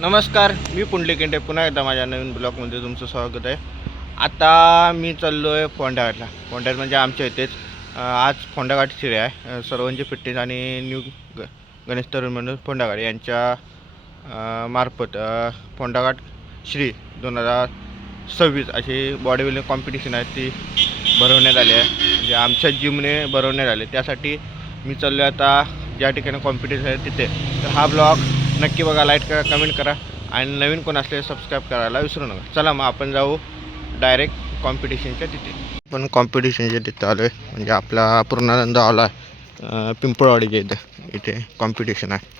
नमस्कार, मी पुंडलिक केंटे पुन्हा एकदा माझ्या नवीन ब्लॉगमध्ये तुमचं स्वागत आहे. आता मी चाललो आहे फोंडाघाटला. फोंडाघाट म्हणजे आमच्या इथेच आज फोंडाघाट शिळे आहे. सर्वांची फिटनेस आणि न्यू गणेश तरुण म्हणून फोंडाघाट यांच्या मार्फत फोंडाघाट श्री 2026 अशी बॉडी बिल्डिंग कॉम्पिटिशन आहे ती भरवण्यात आली आहे. म्हणजे आमच्या जिमने भरवण्यात आले. त्यासाठी मी चाललो आहे आता ज्या ठिकाणी कॉम्पिटिशन आहे तिथे. तर हा ब्लॉग नक्की बघा, लाईक करा, कमेंट करा आणि नवीन कोण असले सबस्क्राईब करायला विसरू नका. चला मग आपण जाऊ डायरेक्ट कॉम्पिटिशनच्या तिथे. पण कॉम्पिटिशनच्या तिथे आलो आहे. म्हणजे आपला पूर्णानंद आला आहे पिंपळवाडीच्या इथे कॉम्पिटिशन आहे.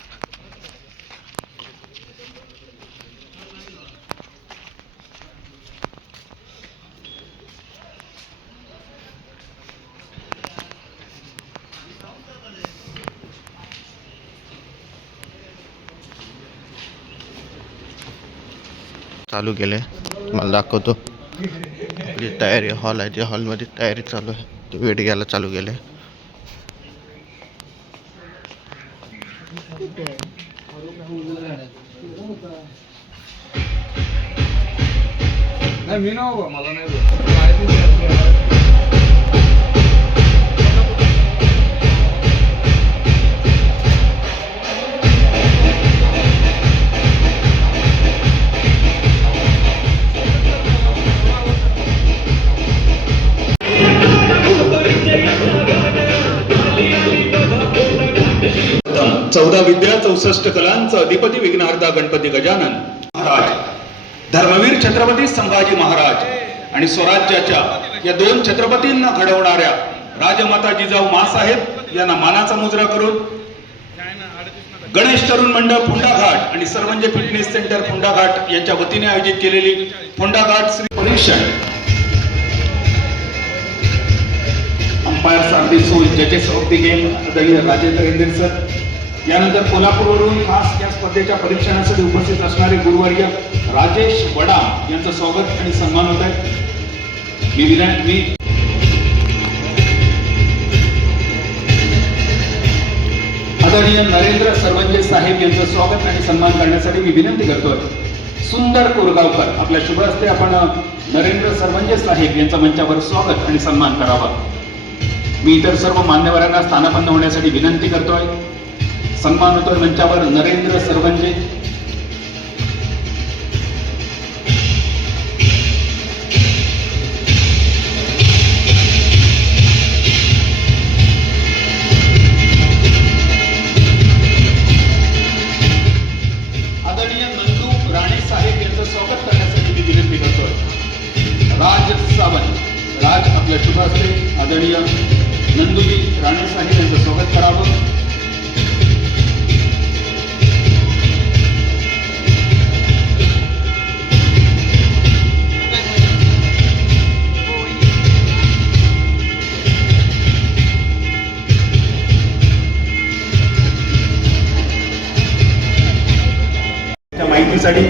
चालू केले, मला दाखवतो. आपली तयारी हॉल आहे, त्या हॉलमध्ये तयारी चालू आहे. ते वेट घ्यायला चालू केले. चौदा विद्या 64 कलांचा अधिपती विघ्नहर्ता गणपती गजानन महाराज, धर्मवीर छत्रपती संभाजी महाराज आणि स्वराज्याच्या या दोन छत्रपतींना घडवणाऱ्या राजमाता जिजाऊ माँसाहेब यांना मानाचा मुजरा करून गणेश तरुण मंडळ फोंडाघाट आणि सर्वंज फिटनेस सेंटर फोंडाघाट यांच्या वतीने आयोजित केलेली फोंडाघाट श्री परीक्षण अंपायर सारथी सोल जजेस ऑफ द गेम आदरणीय राजेंद्र इंद्रे सर. यानंतर कोल्हापूरवरून खास या स्पर्धेच्या परीक्षणासाठी उपस्थित असणारे गुरुवर्य राजेश वडाम यांचं स्वागत आणि सन्मान होत आहे. मी आदरणीय नरेंद्र सर्वंजे साहेब यांचं स्वागत आणि सन्मान करण्यासाठी मी विनंती करतोय. सुंदर कोरगावकर, आपल्या शुभ हस्ते आपण नरेंद्र सर्वंजे साहेब यांचं मंचावर स्वागत आणि सन्मान करावा. मी इतर सर्व मान्यवरांना स्थानापन्न होण्यासाठी विनंती करतोय. सन्मान होतोय मंचावर नरेंद्र सर्वंजे. आदरणीय नंदू राणे साहेब यांचं स्वागत करण्यासाठी मी विनंती करतोय. राज सावंत, राज आपल्या शुभ हस्ते आदरणीय नंदूजी राणे साहेब यांचं स्वागत करावं. माहितीसाठी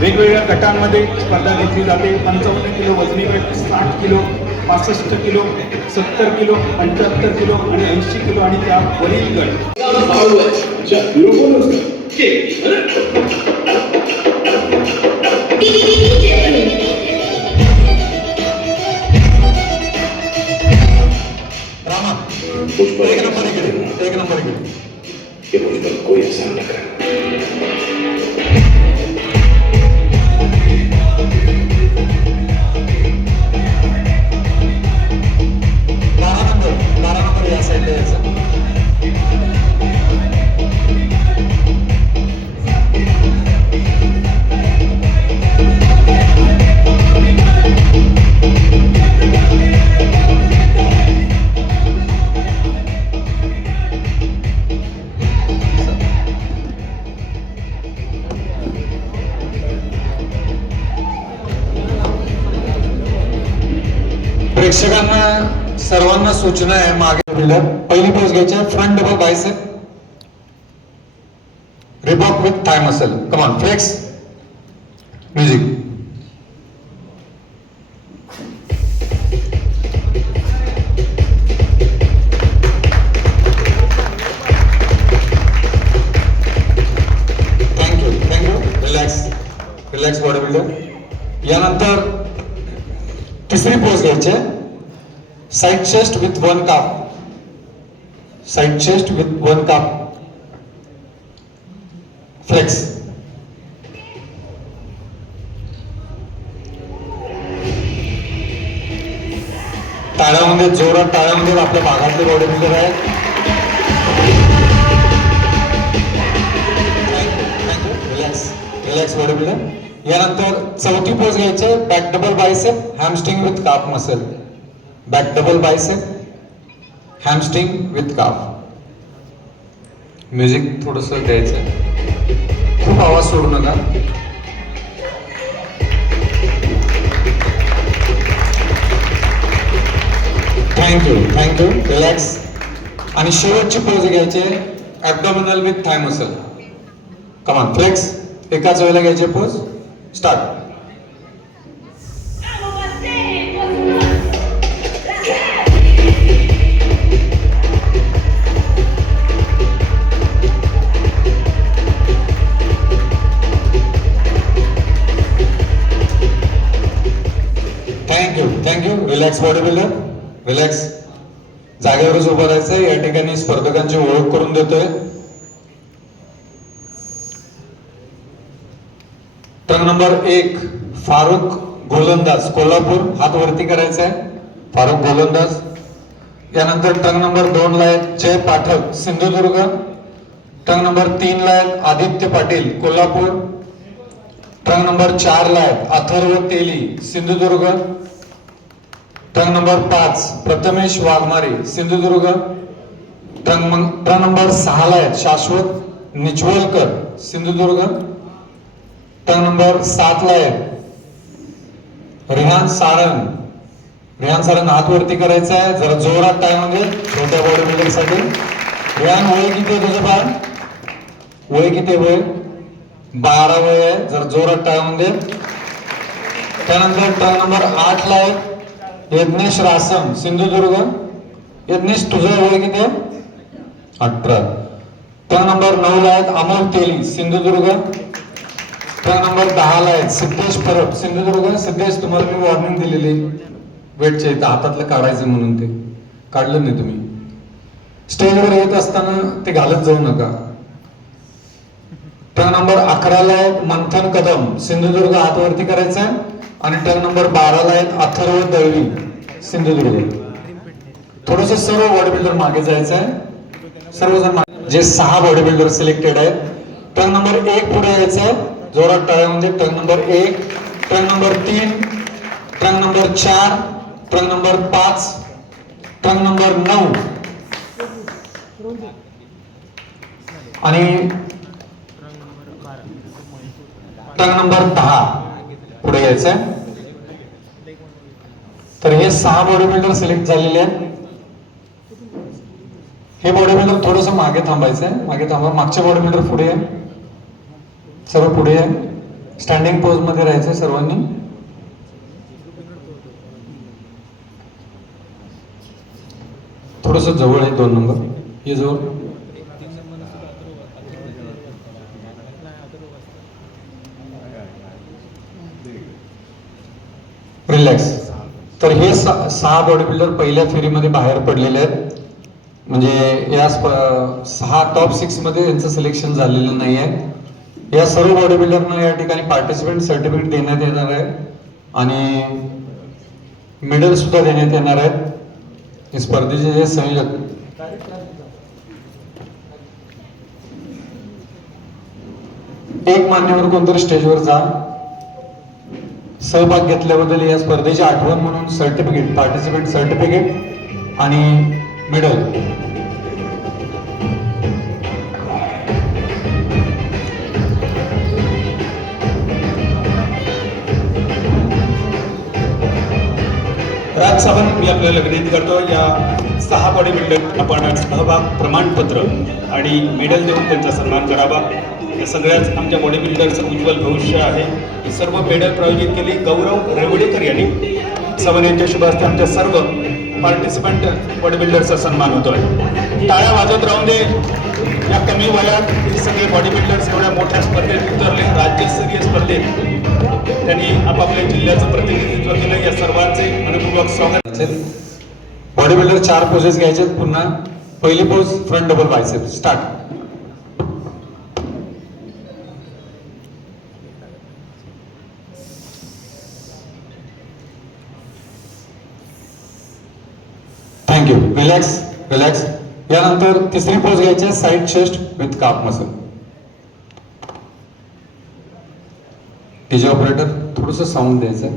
वेगवेगळ्या गटांमध्ये स्पर्धा घेतली जाते. 55 किलो वजनी गट, 60 किलो, 65 किलो, 70 किलो, 75 किलो आणि 80 किलो आणि त्या वरील गट. एक नंबर कोई ऐसा न करे. प्रेक्षकांना सर्वांना सूचना आहे, मागे पहिली पोज घ्यायची आहे. Front double bicep, Reebok with thigh muscle. Come on, flex, music. Thank you. Relax body builder. यानंतर तिसरी पोज घ्यायची, side chest with one calf, side chest with one calf flex. टाळ्यामध्ये जोरात टाळ्यामध्ये आपल्या भागातले बॉडी बिल्डर आहेत। Relax relax body builder. यानंतर चौथी पोज घ्यायचे, back double bicep hamstring with calf muscle, back double bicep hamstring with calf. Music थोडस द्यायचं, खूप आवाज सोडू नका। Thank you relax. आणि शेवटची पोज घ्यायची, ॲब्डोमिनल विथ थाय मसल। कमान फ्लेक्स, एकाच वेळेला घ्यायचे pose. Start. Thank you relax body builder, relax. जागेवरच उभं राहायचं। या ठिकाणी स्पर्धकांची ओळख करून देतोय। टर्न नंबर 1 फारुख गोलंदाज कोल्हापूर, हात वरती करायचा आहे, फारुख गोलंदाज। यानंतर टर्न नंबर 2 ला आहेत जय पाठक सिंधुदुर्ग। टर्न नंबर 3 ला आहेत आदित्य पाटील कोल्हापूर। टर्न नंबर 4 ला आहेत Atharva Teli Sindhudurg. Turn number 5 Prathamesh Waghmare Sindhudurg. Turn number 6 ला आहेत शाश्वत निचवलकर सिंधुदुर्ग। टर्न नंबर 7 ला आहेत रिहान सारंग, रिहान सारंग हात वरती करायचा आहे, जरा जोरात टाळ्यामध्ये छोट्या बॉडी बिल्डर साठी। रिहान वय किती आहे तुझं बाळ? वय किती वय? 12 वय आहे, जरा जोरात टाळ्यामध्ये। त्यानंतर टर्न नंबर 8 ला आहेत यज्ञेश रासम सिंधुदुर्ग। यज्ञेश तुझं वय किती आहे? 18। टर्न नंबर 9 ला आहेत अमोल तेली सिंधुदुर्ग। टर्न नंबर 10 ला आहेत सिद्धेश परब सिंधुदुर्ग। सिद्धेश तुम्हाला मी वॉर्निंग दिलेली वेटच्या इथं हातातलं काढायचं म्हणून, ते काढलं नाही तुम्ही। स्टेजवर येत असताना ते घालत जाऊ नका। टर्न नंबर 11 ला आहेत मंथन कदम सिंधुदुर्ग, हात वरती करायचा आहे। आणि टर्न नंबर 12 ला आहेत अथर्व दळवी सिंधुदुर्ग। थोडस सर्व बॉडी बिल्डर मागे जायचं आहे, सर्वजण जे 6 बॉडी बिल्डर सिलेक्टेड आहेत। टर्न नंबर 1 पुढे यायचं आहे, जोरात टाळ्यामध्ये। Turn number 1, turn number 3, turn number 4, turn number 5, turn number 9 आणि टर्न नंबर 10 पुढे यायचं आहे। तर हे 6 बॉडी बिल्डर सिलेक्ट झालेले आहेत। हे बॉडी बिल्डर थोडस मागे थांबायचं आहे, मागे थांबा। मागचे बॉडी बिल्डर पुढे आहे, सर्व पुढे आहे। स्टँडिंग पोज मध्ये राहायचं सर्वांनी। थोडस जवळ आहे 2 नंबर, हे जवळ। रिलॅक्स। तर हे 6 बॉडी बिल्डर पहिल्या फेरीमध्ये बाहेर पडलेले आहेत, म्हणजे या 6 टॉप 6 मध्ये यांचं सिलेक्शन झालेलं नाही आहे। या सर्व बॉडी बिल्डरना या ठिकाणी पार्टिसिपेंट सर्टिफिकेट देण्यात येणार आहे आणि मेडल सुद्धा देण्यात येणार आहेत। स्पर्धेचे जे संयोजक एक मान्यवर कोणतरी स्टेजवर जा, सहभाग घेतल्याबद्दल या स्पर्धेची आठवण म्हणून सर्टिफिकेट, पार्टिसिपेंट सर्टिफिकेट आणि मेडल। राज सावंत, मी आपल्याला विनंती करतो या 6 बॉडी बिल्डर आपण सहभाग प्रमाणपत्र आणि मेडल देऊन त्यांचा सन्मान करावा। या सगळ्याच आमच्या बॉडी बिल्डरचं उज्ज्वल भविष्य आहे। ही सर्व मेडल प्रायोजित केली गौरव रेवडेकर यांनी। सावंत यांच्या शुभ हस्ते आमच्या सर्व पार्टिसिपंट बॉडी बिल्डरचा सन्मान होतोय। टाळ्या वाजवत राहून दे। या कमी वयात हे सगळे बॉडी बिल्डर्स एवढ्या मोठ्या स्पर्धेत उतरले, राज्यस्तरीय स्पर्धेत त्यांनी आपापल्या जिल्ह्याचं प्रतिनिधित्व केलं. या सर्वांचे मनपूर्वक स्वागत. बॉडी बिल्डर 4 पोजेस घ्यायचे. पुन्हा पहिली pose front double bicep start. Thank you. Relax relax. यानंतर तिसरी पोज घ्यायची side chest with calf muscle. DJ operator थोडंसं साऊंड द्यायचं.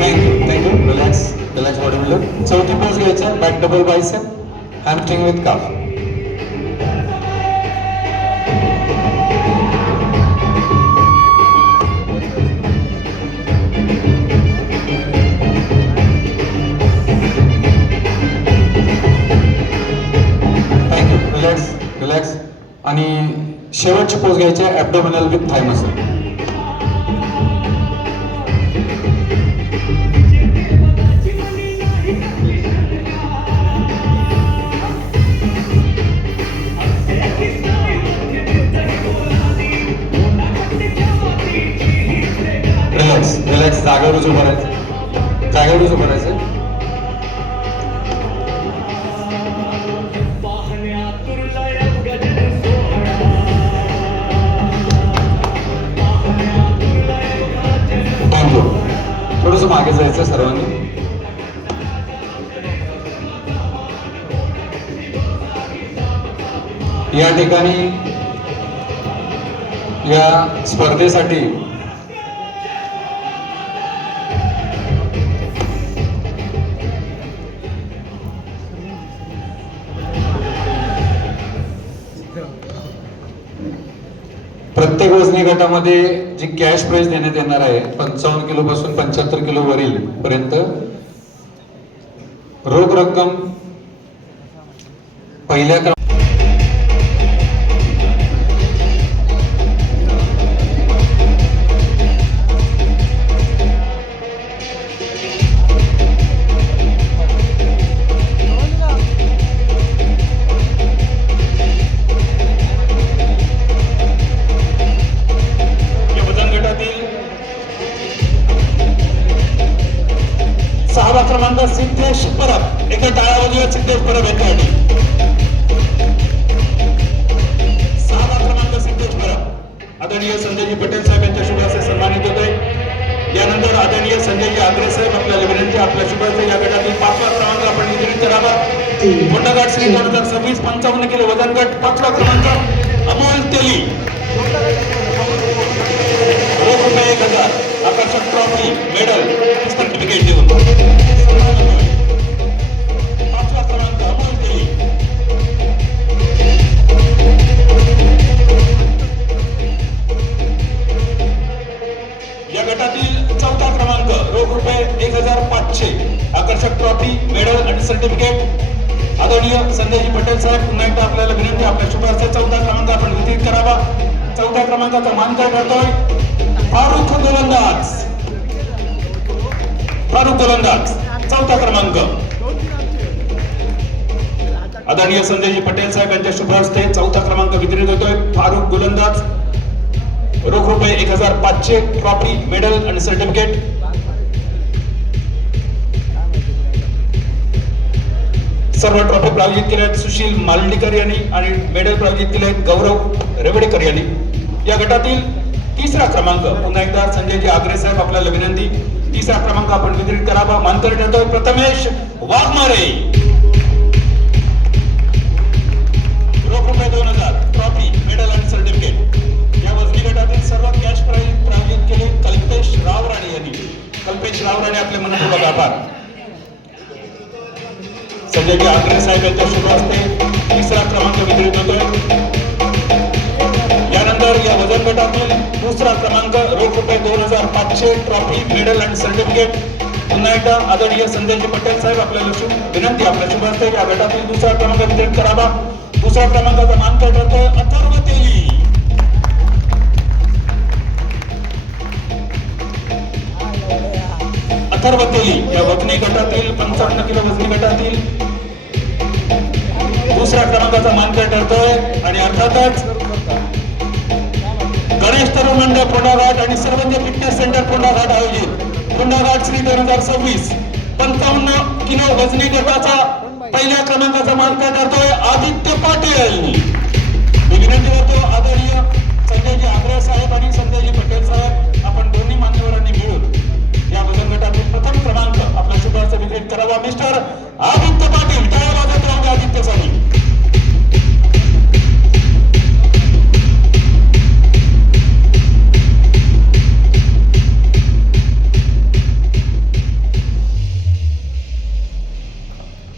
Thank you thank you. Relax relax body builder. चौथी पोज घ्यायचा back double bicep hamstring with calf. Thank you. Relax relax. आणि शेवटची pose घ्यायची abdominal with thigh muscle. Relax relax. जागेवरच उभं राहायचं. जागेवरच उभं राहायचं. थँक्यू. थोडंसं मागे जायचं सर्वांनी. या ठिकाणी या स्पर्धेसाठी प्रत्येक वजनी गटामध्ये जी कॅश प्राइज देण्यात येणार आहे 55 किलो पासून 75 किलो वरील पर्यंत रोख रक्कम पहिल्या क्रमांक सिद्धेश परब. एका टाळ्या वाजवूया सिद्धेश परब यांच्यासाठी. 6 क्रमांक सिद्धेश परब आदरणीय संजयजी पटेल साहेब यांच्या शुभ हस्ते सन्मानित होते. यानंतर आदरणीय संजयजी आग्रे साहेब आपल्याला विनंती आपल्या शुभ हस्ते या गटातील 5वा क्रमांक आपण वितरित करावा. होंडाघाट श्री 2026 55 किलो वजन गट 5वा क्रमांक अमोल तेली. रोख रुपये 1000. आकर्षक ट्रॉफी मेडल सर्टिफिकेट देऊन. आकर्षक ट्रॉफी मेडल आणि सर्टिफिकेट आदरणीय संजयजी पटेल साहेब पुन्हा एकदा आपल्याला विनंती आपल्या शुभ हस्ते 14 क्रमांक आपण वितरित करावा. 14 क्रमांकाचा मानकर करतोय फारुख गोलंदाज. फारुख गोलंदाज 14 क्रमांक आदरणीय संजयजी पटेल साहेब यांच्या शुभ हस्ते 14 क्रमांक वितरित होतोय. फारुख गोलंदाज. रोख रुपये 1500. ट्रॉफी मेडल आणि सर्टिफिकेट. सर्व ट्रॉफी प्रायोजित केल्या आहेत सुशील मालंडीकर यांनी आणि मेडल प्रायोजित केले आहेत गौरव रेवडेकर यांनी. या गटातील 3रा क्रमांक पुन्हा एकदा संजयजी आग्रे साहेब आपल्याला विनंती 3रा क्रमांक आपण वितरित करावा. मानकरी ठरतोय प्रथमेश वाघमारे. रोख रुपये 2000. ट्रॉफी मेडल आणि सर्टिफिकेट. या वजनी गटातील सर्व कॅश प्राइज प्रायोजित केले कल्पेश रावराणे यांनी. कल्पेश रावराणे आपले मनपूर्वक आभार. संजयजी आग्रे साहेब यांच्या शुभ हस्ते 3रा क्रमांक वितरित होतोय. यानंतर या वजन गटातील 2रा क्रमांक रोख रुपये 2500. ट्रॉफी मेडल आणि सर्टिफिकेट. पुन्हा एकदा आदरणीय संजयजी पटेल साहेब आपल्याला विनंती आपल्या शुभ हस्ते या गटातील 2रा क्रमांक वितरित करावा. 2ऱ्या क्रमांकाचा मानकर ठरतोय अथर्व तेली. अथर्वतेली या वजनी गटातील 55 किलो वजनी गटातील दुसऱ्या क्रमांकाचा मानकरी ठरतोय. आणि अर्थातच गणेश तरुण मंडळ फोंडाघाट आणि सर्वंज फिटनेस सेंटर फोंडाघाट आयोजित फोंडाघाट श्री 2026 55 किलो वजनी गटाचा पहिल्या क्रमांकाचा मानकरी ठरतोय आदित्य पाटील. मी विनंती करतो आदरणीय संजयजी आग्रे साहेब आणि संजयजी पटेल साहेब, आपण दोन्ही मान्यवरांनी मिळून या वजन गटातील प्रथम क्रमांक आपला शुभार्थ वितरित करावा. मिस्टर आदित्य पाटील, टाळ्या वाजत राहू द्या आदित्यसाठी.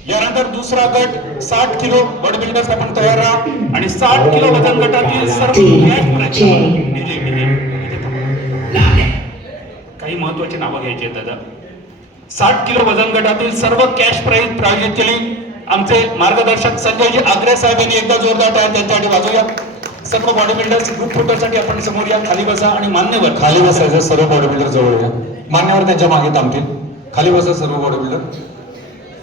यानंतर दुसरा गट 60 किलो बॉडी बिल्डर्स आपण तयार राहा आणि 60 किलो वजन गटातील सर्व काही महत्वाची नावं घ्यायची आहेत दादा. 60 किलो वजन गटातील सर्व कॅश प्राइज प्रायोजित केली आमचे मार्गदर्शक संजयजी आग्रे साहेब यांनी. एकदा जोरदार टाळ्या त्यांच्यासाठी वाजवूया. सर्व बॉडी बिल्डर्स ग्रुप फोटोसाठी आपण समोर या, खाली बसा आणि मान्यवर खाली बसायचं. सर्व बॉडी बिल्डर जवळ या, मान्यवर त्यांच्या मागे थांबतील. खाली बसा सर्व बॉडी बिल्डर.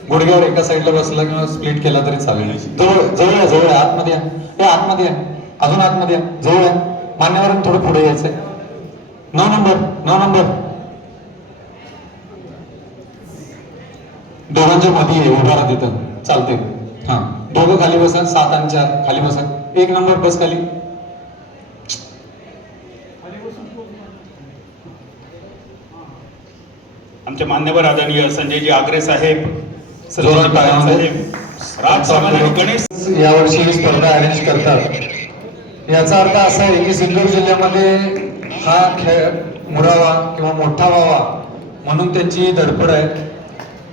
गुडघ्यावर एका साईडला बसला किंवा स्प्लिट केला तरी चालेल. जवळ जवळ या, जवळ या, आतमध्ये या. हे आतमध्ये या, अजून आतमध्ये या, जवळ या. मान्यवरांनी थोडं पुढे यायचंय. 9 नंबर दोघांच्या मध्ये आहे, उभा राहा तिथं चालते. हा, दोघं खाली बसा. 7 आणि 4 खाली बसा. 1 नंबर बस खाली. आमचे मान्यवर आदरणीय संजयजी आग्रे साहेब, जोरात टाळ्या वाजवा. राज चव्हाण आणि गणेश यावर्षी ही स्पर्धा अरेंज करतात. याचा अर्थ असा आहे की सिंधुदुर्ग जिल्ह्यामध्ये हा खेळ मुरावा किंवा मोठा व्हावा म्हणून त्यांची धडपड आहे.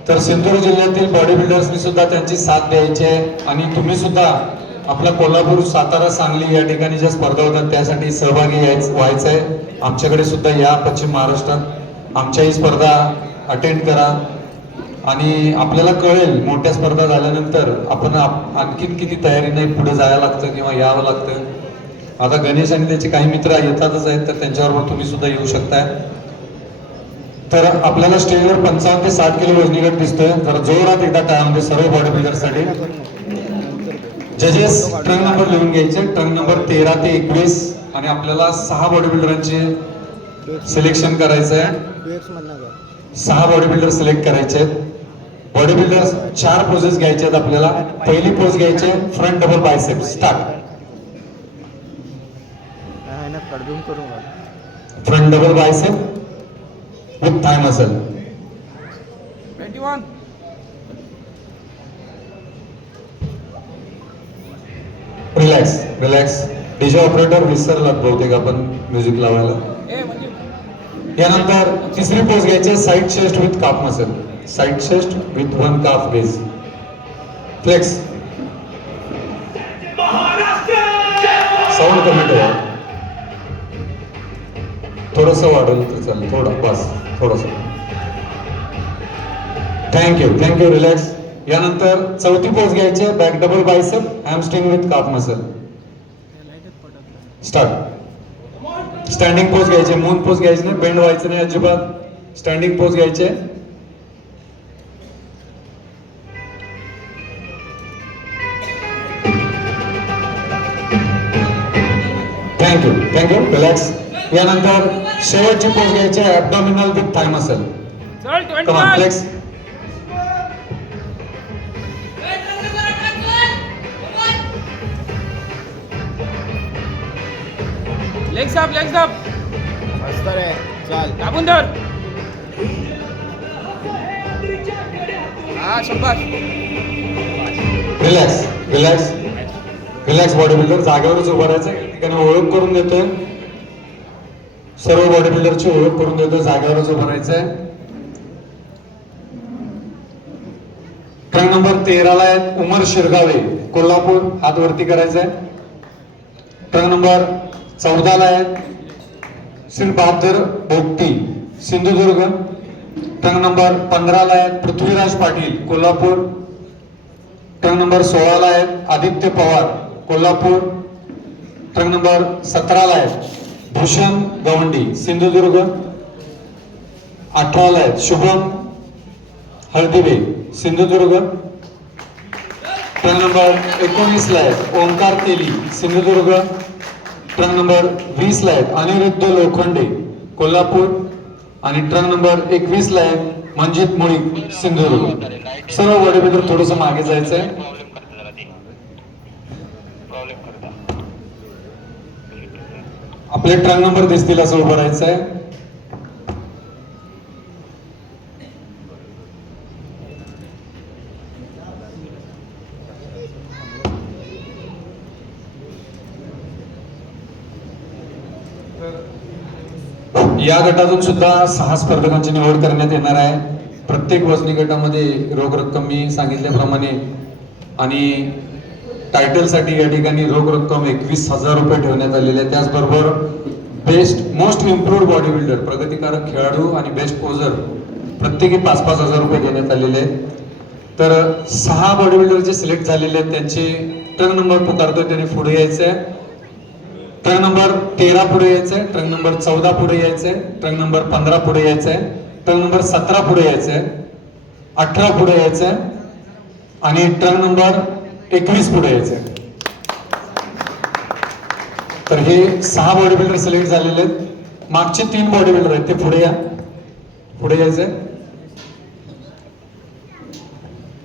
तर सिंधुदुर्ग जिल्ह्यातील बॉडी बिल्डर्सनी सुद्धा त्यांची साथ द्यायची आहे आणि तुम्ही सुद्धा आपला कोल्हापूर, सातारा, सांगली या ठिकाणी ज्या स्पर्धा होतात त्यासाठी सहभागी व्हायचं आहे. आमच्याकडे सुद्धा या पश्चिम महाराष्ट्रात आमच्याही स्पर्धा अटेंड करा आणि आपल्याला कळेल मोठ्या स्पर्धा झाल्यानंतर आपण आणखीन किती तयारीने पुढे जायला लागतं किंवा यावं लागतं. आता गणेश आणि त्याचे काही मित्र येतातच आहेत, तर त्यांच्याबरोबर तुम्ही सुद्धा येऊ शकताय. तर आपल्याला स्टेजवर 55 ते 60 किलो वजनी गट दिसतोय. जरा जोरात एकदा टाळ्या सर्व बॉडी बिल्डरसाठी. जजेस ट्रंक नंबर लिहून घ्यायचे. ट्रंक नंबर 13 ते 21 आणि आपल्याला 6 बॉडी बिल्डरांचे सिलेक्शन करायचं आहे. 6 बॉडी बिल्डर सिलेक्ट करायचे आहेत. बॉडी बिल्डर्स 4 पोजेस घ्यायचे आहेत आपल्याला. पहिली पोज घ्यायची front double bicep. Start. Front double bicep with thigh muscle. 21. Relax. DJ operator विसरलात बहुतेक आपण म्युझिक लावायला. यानंतर तिसरी पोज घ्यायची side chest with calf muscle. Side chest with 1 calf raise. Flex. Sound कमी ठेवा. थोडंसं वाढवलं तर चालेल. थोडं बस, थोडंसं. थँक्यू. रिलॅक्स. यानंतर चौथी पोज घ्यायची back double bicep hamstring with calf muscle. Start. Standing pose घ्यायचे. मून पोज घ्यायची नाही, बेंड व्हायचं नाही अजिबात. स्टँडिंग पोज घ्यायचे. थँक्यू. रिलॅक्स. यानंतर शेवटची पोज घ्यायची abdominal with thigh muscle. Come on, flex. Legs up. मस्त रे, चाल. दाबून धर. हा, शाबास. Relax body builder. जागेवरच उभं राहायचं. या ठिकाणी ओळख करून देतोय. सर्व बॉडी बिल्डरची ओळख करून देतोय. जागेवरच उभं राहायचंय. क्रम नंबर 13 ला आहे उमर शिरगावे, कोल्हापूर. हात वरती करायचा आहे. क्रम नंबर 14 ला आहे श्री बहादूर बोगटी, सिंधुदुर्ग. क्रम नंबर 15 ला आहे पृथ्वीराज पाटील, कोल्हापूर. क्रम नंबर 16 ला आहे आदित्य पवार, कोल्हापूर. क्रम नंबर 17 ला आहे भूषण गवंडी, सिंधुदुर्ग. 18 ला आहे शुभम हळदिवे सिंधुदुर्ग. ट्रक नंबर 19 ला आहे ओंकार तेली सिंधुदुर्ग. ट्रक नंबर 20 ला आहे अनिरुद्ध लोखंडे कोल्हापूर. आणि ट्रक नंबर 21 ला आहे मंजित मुळीक सिंधुदुर्ग. सर्व बॉडी बिल्डर थोडस मागे जायचंय. आपले ट्रक नंबर दिसतील असं उभं राहायचंय. या गटातून सुद्धा 6 स्पर्धकांची निवड करण्यात येणार आहे. प्रत्येक वजनी गटामध्ये रोख रक्कम मी सांगितल्याप्रमाणे आणि टायटलसाठी या ठिकाणी रोख रक्कम 21,000 रुपये ठेवण्यात आलेले आहे. त्याचबरोबर best most improved body builder प्रगतिकारक खेळाडू आणि बेस्ट पोजर प्रत्येकी 5-5 हजार रुपये देण्यात आलेले आहेत. तर 6 बॉडी बिल्डर जे सिलेक्ट झालेले आहेत त्यांचे ट्रक नंबर पुकारतोय त्यांनी पुढे यायचंय. ट्रक नंबर 13 पुढे यायचंय. ट्रक नंबर 14 पुढे यायचंय. ट्रक नंबर 15 पुढे यायचंय. ट्रक नंबर 17 पुढे यायचंय. 18 पुढे यायचंय आणि ट्रक नंबर 21 पुढे यायचंय. तर हे 6 बॉडी बिल्डर सिलेक्ट झालेले आहेत. मागचे 3 बॉडी बिल्डर आहेत ते पुढे या. पुढे यायचंय.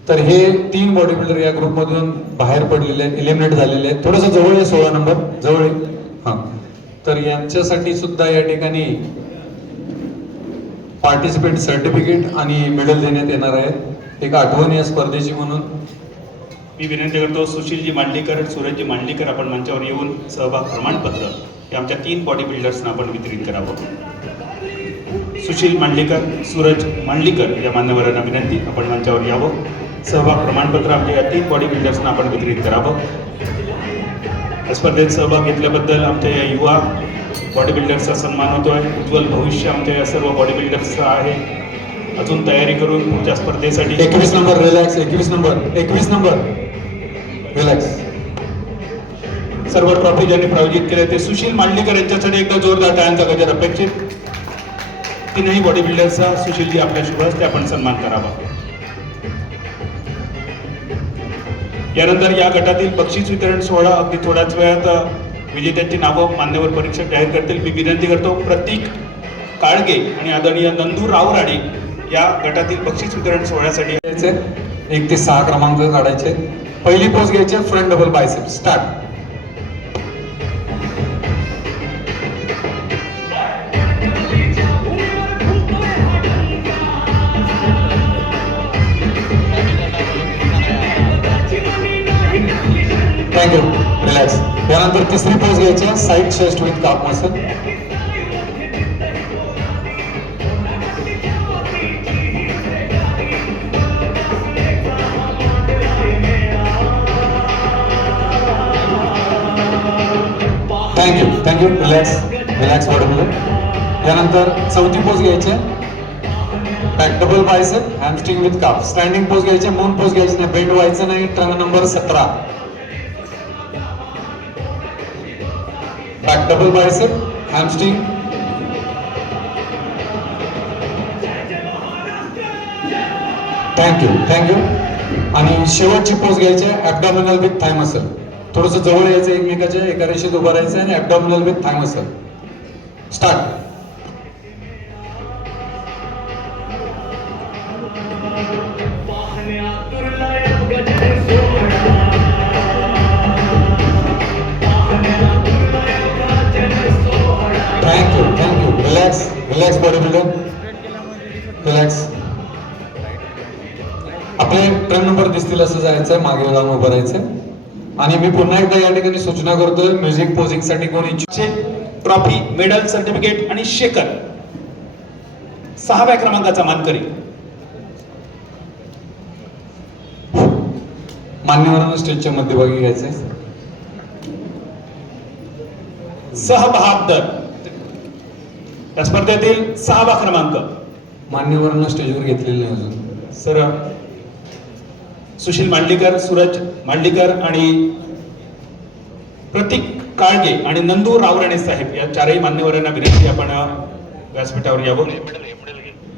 तर हे 3 बॉडी बिल्डर या ग्रुपमधून बाहेर पडलेले आहेत, इलिमिनेट झालेले आहेत. थोडंसं जवळ आहे 16 नंबर जवळ आहे. हा तर यांच्यासाठी सुद्धा या ठिकाणी पार्टिसिपेंट सर्टिफिकेट आणि मेडल देण्यात येणार आहेत. एक आठवण या स्पर्धेची म्हणून मी विनंती करतो सुशीलजी मांडलीकर, सूरजजी मांडलीकर आपण मंचावर येऊन सहभाग प्रमाणपत्र हे आमच्या 3 बॉडी बिल्डर्सना आपण वितरित करावं. सुशील मांडलीकर, सूरज मांडलीकर या मान्यवरांना विनंती आपण मंचावर यावं. सहभाग प्रमाणपत्र आमच्या या 3 बॉडी बिल्डर्सना आपण वितरित करावं. या स्पर्धेत सहभाग घेतल्याबद्दल आमच्या या युवा बॉडी बिल्डर्सचा सन्मान होतोय. उज्ज्वल भविष्य आमच्या या सर्व बॉडी बिल्डर्सचं आहे. अजून तयारी करून पुढच्या स्पर्धेसाठी 21 नंबर रिलॅक्स. 21 number relax. सर्व ट्रॉफी ज्यांनी प्रायोजित केले ते सुशील मांडलीकर यांच्यासाठी एकदा जोरदार टाळ्यांचा गजर अपेक्षित. 3ही बॉडी बिल्डर्सचा सुशीलजी आपल्या शुभ हस्ते आपण सन्मान करावा. यानंतर या गटातील बक्षीस वितरण सोहळा अगदी थोड्याच वेळात विजेत्यांची नावं मान्यवर परीक्षक जाहीर करतील. मी विनंती करतो प्रतीक काळगे आणि आदरणीय नंदू रावराडे या गटातील बक्षीस वितरण सोहळ्यासाठी 1 ते 6 क्रमांक काढायचे. पहिली पोज घ्यायची front double bicep. Start. Thank you. Relax. यानंतर तिसरी पोज घ्यायची side chest with calf muscle. Thank you. Relax body builder. यानंतर चौथी पोज घ्यायची back double bicep hamstring with calf. Standing pose घ्यायची. मून पोज घ्यायची नाही, बेंड व्हायचं नाही. Trunk number 17 back double bicep hamstring. Thank you. आणि शेवटची पोज घ्यायची ॲब्डॉमिनल विथ थाय मसल. थोडंसं जवळ यायचं एकमेकाच्या, एका रेषेत उभं राहायचं आणि abdominal with thigh muscle. Start. Thank you. Relax body builder. Relax. आपले ट्रक नंबर दिसतील असं जायचंय, मागे जाऊन उभं राहायचंय. आणि मी पुन्हा एकदा या ठिकाणी सूचना करतोय म्युझिक पोजिंग साठी कोण इच्छुक. ट्रॉफी, मेडल, सर्टिफिकेट आणि शेकर 6व्या क्रमांकाचा मानकरी मान्यवरांना स्टेजच्या मध्यभागी घ्यायचंय. सहबहादर या स्पर्धेतील 6वा क्रमांक मान्यवरांना स्टेजवर घेतलेलं नाही अजून. सर सुशील मांडलीकर, सूरज मांडलीकर आणि प्रतीक काळगे आणि नंदू रावराणे साहेब या 4ही मान्यवरांना विनंती आपण व्यासपीठावर यावं.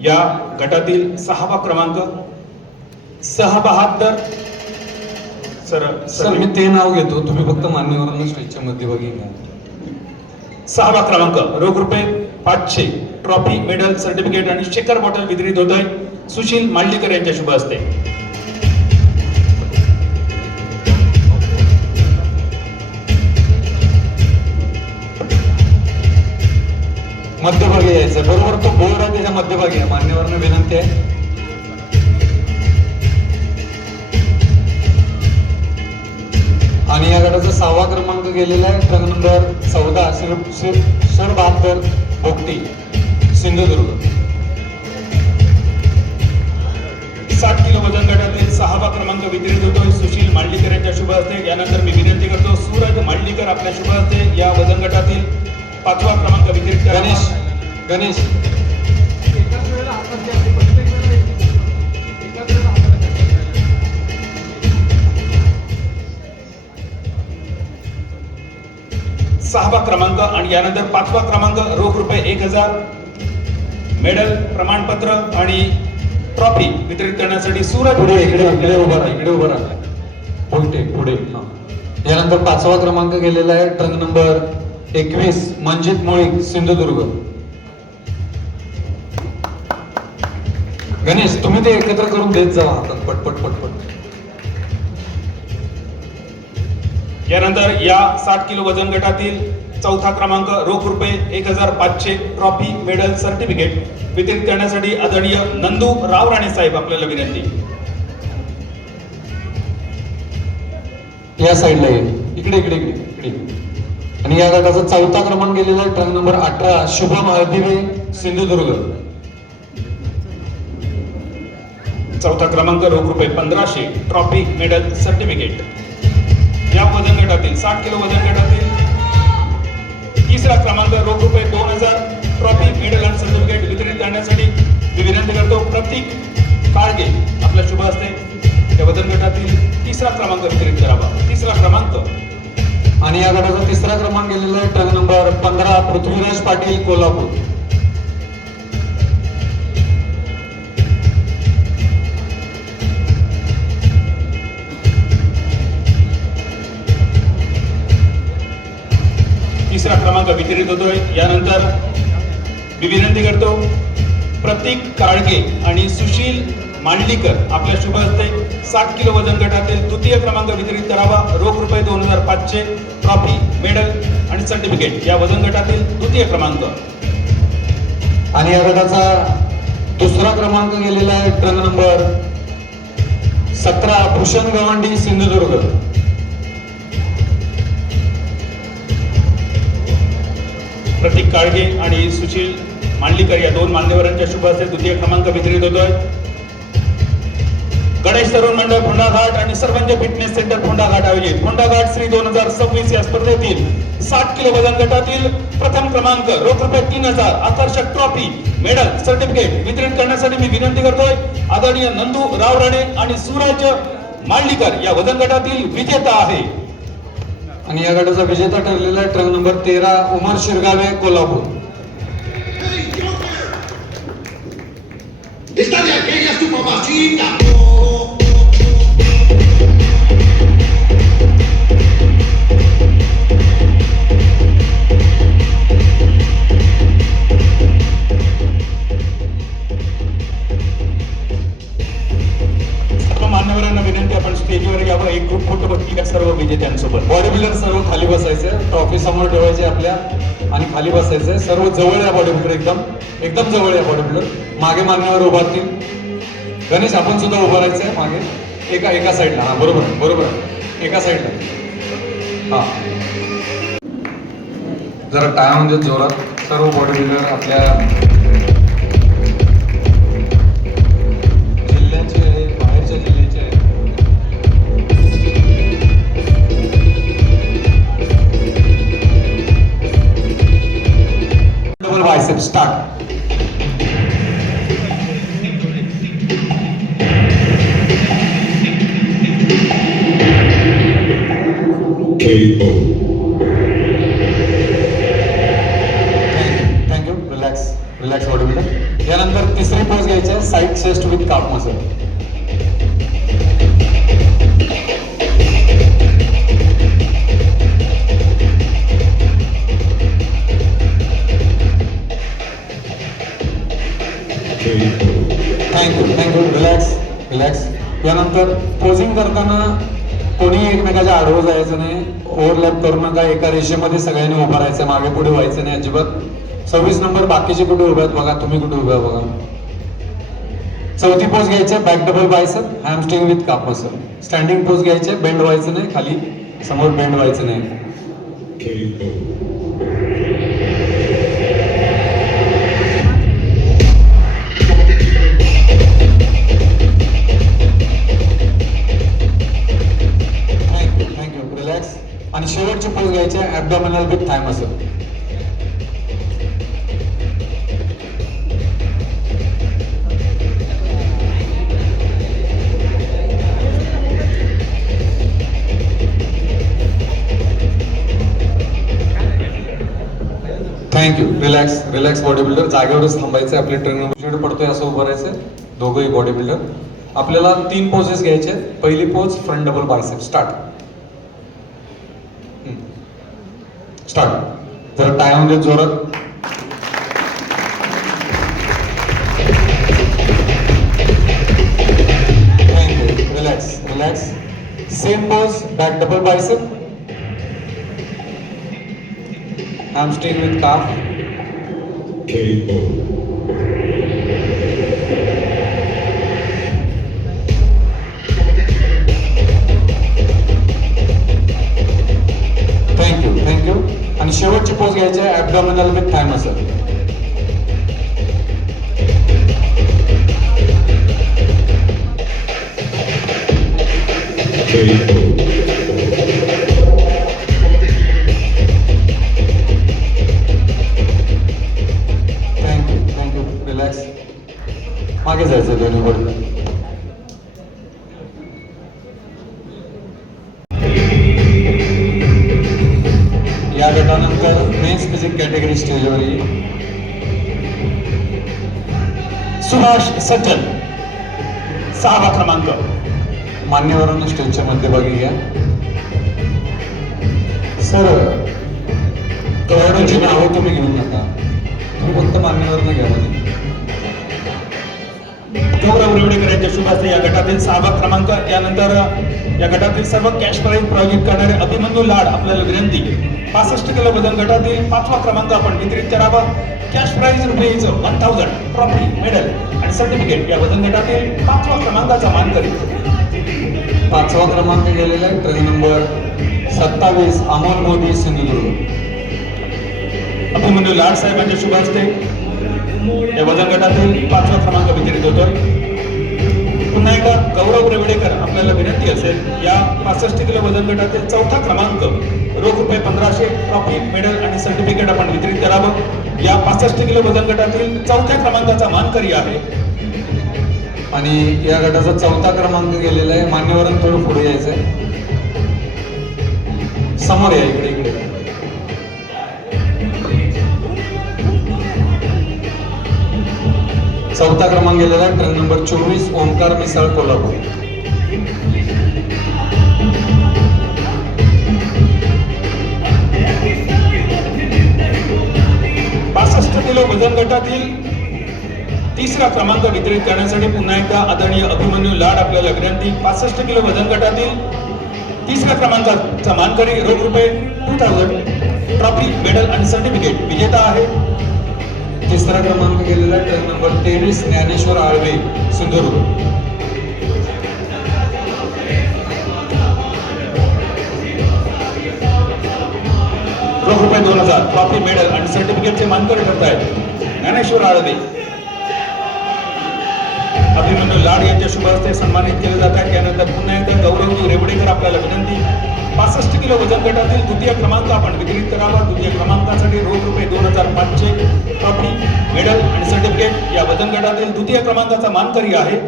या गटातील 6वा क्रमांक 672 सर मी ते नाव घेतो, तुम्ही फक्त मान्यवरांना स्टेजच्या मध्यभागी घ्या. 6वा क्रमांक रोख रुपये 500, ट्रॉफी, मेडल, सर्टिफिकेट आणि शेकर बॉटल वितरित होत आहे सुशील मांडलीकर यांच्या शुभ हस्ते. मध्यभागी यायचं, बरोबर तो बोर्ड आहे त्याच्या मध्यभागी आहे. मान्यवरांना विनंती आहे. आणि या गटाचा 6वा क्रमांक गेलेला आहे, truck number 14 sir 72 Bhogti Sindhudurg. 60 kilo वजन गटातील 6वा क्रमांक वितरित होतोय सुशील मांडलीकर यांच्या शुभ हस्ते. यानंतर मी विनंती करतो सूरज मांडलीकर आपल्या शुभ हस्ते या वजन गटातील 5वा क्रमांक वितरित करा. गणेश 6वा क्रमांक आणि यानंतर 5वा क्रमांक रोख रुपये 1000, मेडल, प्रमाणपत्र आणि ट्रॉफी वितरित करण्यासाठी सूरज पुढे इकडे उभा राहा, इकडे उभा राहा. पुढे हा. यानंतर 5वा क्रमांक गेलेला आहे, ट्रक नंबर 21 मंजित मुळीक सिंधुदुर्ग. गणेश तुम्ही ते एकत्र करून देत जावा हातात पटपट पटपट. यानंतर या 60 किलो वजन गटातील 4था क्रमांक रोख रुपये 1500, ट्रॉफी, मेडल, सर्टिफिकेट वितरित करण्यासाठी आदरणीय नंदू राव राणे साहेब आपल्याला विनंती. या साईडला ये, इकडे इकडे इकडे इकडे. आणि या गटाचा 4था क्रमांक गेलेला आहे, ट्रक नंबर 18 शुभम हळदिवे सिंधुदुर्ग. 4था क्रमांक रोख रुपये 1500, ट्रॉफी, मेडल, सर्टिफिकेट. या वजन गटातील 60 किलो वजन गटातील 3रा क्रमांक रोख रुपये 2000, ट्रॉफी, मेडल आणि सर्टिफिकेट वितरित करण्यासाठी मी विनंती करतो प्रतीक काळगे आपल्या शुभ हस्ते या वजन गटातील 3रा क्रमांक वितरित करावा. 3रा क्रमांक. आणि या गटाचा 3रा क्रमांक गेलेला आहे, ट्रक नंबर 15 पृथ्वीराज पाटील कोल्हापूर. तिसरा क्रमांक वितरित होतोय. यानंतर मी विनंती करतो प्रतीक काळगे आणि सुशील मांडलीकर आपल्या शुभ हस्ते 60 किलो वजन गटातील 2य क्रमांक वितरित करावा. रोख रुपये 2500, ट्रॉफी, मेडल आणि सर्टिफिकेट या वजन गटातील 2य क्रमांक. आणि या गटाचा 2रा क्रमांक गेलेला आहे, ट्रक नंबर 17 भूषण गवंडी सिंधुदुर्ग. प्रतीक काळगे आणि सुशील मांडलीकर या 2 मान्यवरांच्या शुभ हस्ते 2य क्रमांक वितरित होतोय. गणेश तरुण मंडळ फोंडाघाट आणि सर्वंज फिटनेस सेंटर फोंडाघाट आयोजित फोंडाघाट श्री 2026 या स्पर्धेतील 60 किलो वजन गटातील प्रथम क्रमांक रोख रुपये 3000, आकर्षक ट्रॉफी, मेडल, सर्टिफिकेट वितरित करण्यासाठी मी विनंती करतोय आदरणीय नंदू राव राणे आणि सूरज मांडलीकर या वजन गटातील विजेता आहे. आणि या गटाचा विजेता ठरलेला आहे, ट्रक नंबर 13 उमर Shirgave Kolhapur. Esta de aquella es tu mamacita. मान्यवरांना विनंती आपण स्टेजवर यावं. एक ग्रुप फोटो बघतील का सर्व विजेत्यांसोबत. बॉडी बिल्डर सर्व खाली बसायचे, ट्रॉफी समोर ठेवायची आपल्या आणि खाली बसायचंय. सर्व जवळ या बॉडी बिल्डर, एकदम जवळ या बॉडी बिल्डर. मागे मान्यवर उभारतील. गणेश आपण सुद्धा उभं राहायचंय मागे एका साईडला. हा बरोबर एका साईडला. हा जरा टाळ्या जोरात सर्व बॉडी बिल्डर आपल्या जिल्ह्याचे आहे, बाहेरच्या जिल्ह्याचे आहे. Double bicep start. Thank you. Relax body builder. यानंतर 3री पोज घ्यायची आहे, side chest with calf muscle. Relax. यानंतर पोझिंग करताना कोणी एकमेकाच्या आडवं जायचं नाही, ओव्हरलॅप करू नका, एका रेषेमध्ये सगळ्यांनी उभं राहायचं, मागे पुढे व्हायचं नाही अजिबात. 26 नंबर बाकीचे कुठे उभे आहेत बघा, तुम्ही कुठे उभे आहे बघा. चौथी पोज घ्यायची back double bicep, hamstring with calf muscle. Standing pose घ्यायचे, बेंड व्हायचं नाही, खाली समोर बेंड व्हायचं नाही. थँक्यू. रिलॅक्स. आणि शेवटची पोज घ्यायची abdominal with thigh muscle. Thank you. Relax body builder. जागेवरच थांबायचं, आपले ट्रेनर पडतोय असं उभं राहायचं, दोघंही बॉडी बिल्डर. आपल्याला 3 पोजेस घ्यायचे. पहिली pose front double bicep. Start. जरा टाळ्या दे जोरात. Thank you. Relax. Same pose back double bicep, hamstring with calf. Thank you. आणि शेवटची पोज घ्यायची आहे abdominal with thigh muscle. Thank you. Relax. मागे जायचं दोन्ही बरोबर. या गटानंतर मेन्स फिजिक कॅटेगरी स्टेजवर येईल. सुभाष सज्जन 6वा क्रमांक. मान्यवरांना स्टेजच्या मध्यभागी घ्या. सर, कवडाची नावं तुम्ही घेऊन नका, तुम्ही फक्त मान्यवरांना घ्या. गौरव रेवडेकर यांच्या शुभ हस्ते या गटातील 6वा क्रमांक. यानंतर या गटातील सर्व कॅश प्राइज प्रायोजित करणारे अभिमन्यू लाड आपल्याला विनंती, 65 किलो वजन गटातील 5वा क्रमांक आपण वितरित करावा. Cash prize rupees 1000, trophy, medal आणि सर्टिफिकेट या वजन गटातील 5वा क्रमांकाचा मानकरी. 5वा क्रमांक गेलेला आहे ट्रेन नंबर 27 अमोल मोदी, सिंधुदुर्ग. अभिमन्यू लाड साहेबांच्या शुभ हस्ते या वजन गटातील 5वा क्रमांक वितरित होतोय. पुन्हा एकदा गौरव रेवडेकर आपल्याला विनंती असेल, या 65 किलो वजन गटातील 4था क्रमांक, रोख रुपये 1500, ट्रॉफी, मेडल आणि सर्टिफिकेट आपण वितरित करावं. या 65 किलो वजन गटातील 4थ्या क्रमांकाचा मानकरी आहे. आणि या गटाचा 4था क्रमांक गेलेला आहे. मान्यवरांना थोडं पुढे यायचंय, समोर या, इकडे. 4था क्रमांक गेलेला आहे train number 24 Omkar Misal, Kolhapur. Kilo वजन गटातील 3रा क्रमांक वितरित करण्यासाठी पुन्हा एकदा आदरणीय अभिमन्यू लाड आपल्याला विनंती. 65 किलो वजन गटातील 3ऱ्या क्रमांकाचा मानकरी, रोख रुपये 2000, ट्रॉफी, मेडल आणि सर्टिफिकेट विजेता आहे. 3रा क्रमांक गेलेला ट्रेन नंबर 23 ज्ञानेश्वर आळवे, सिंधुदुर्ग. रोख रुपये 2000, ट्रॉफी, मेडल आणि सर्टिफिकेटचे मानकरी ठरत आहेत ज्ञानेश्वर आळवे. अभिमन्यू लाड यांच्या शुभ हस्ते सन्मानित केले जात आहेत. यानंतर पुन्हा एकदा गौरव रेवडेकर आपल्याला विनंती, 65 किलो वजन गटातील 2य क्रमांक आपण वितरित करावा. 2य क्रमांकासाठी रोख रुपये 2500, ट्रॉफी, मेडल आणि सर्टिफिकेट या वजन गटातील 2य क्रमांकाचा मानकरी आहे.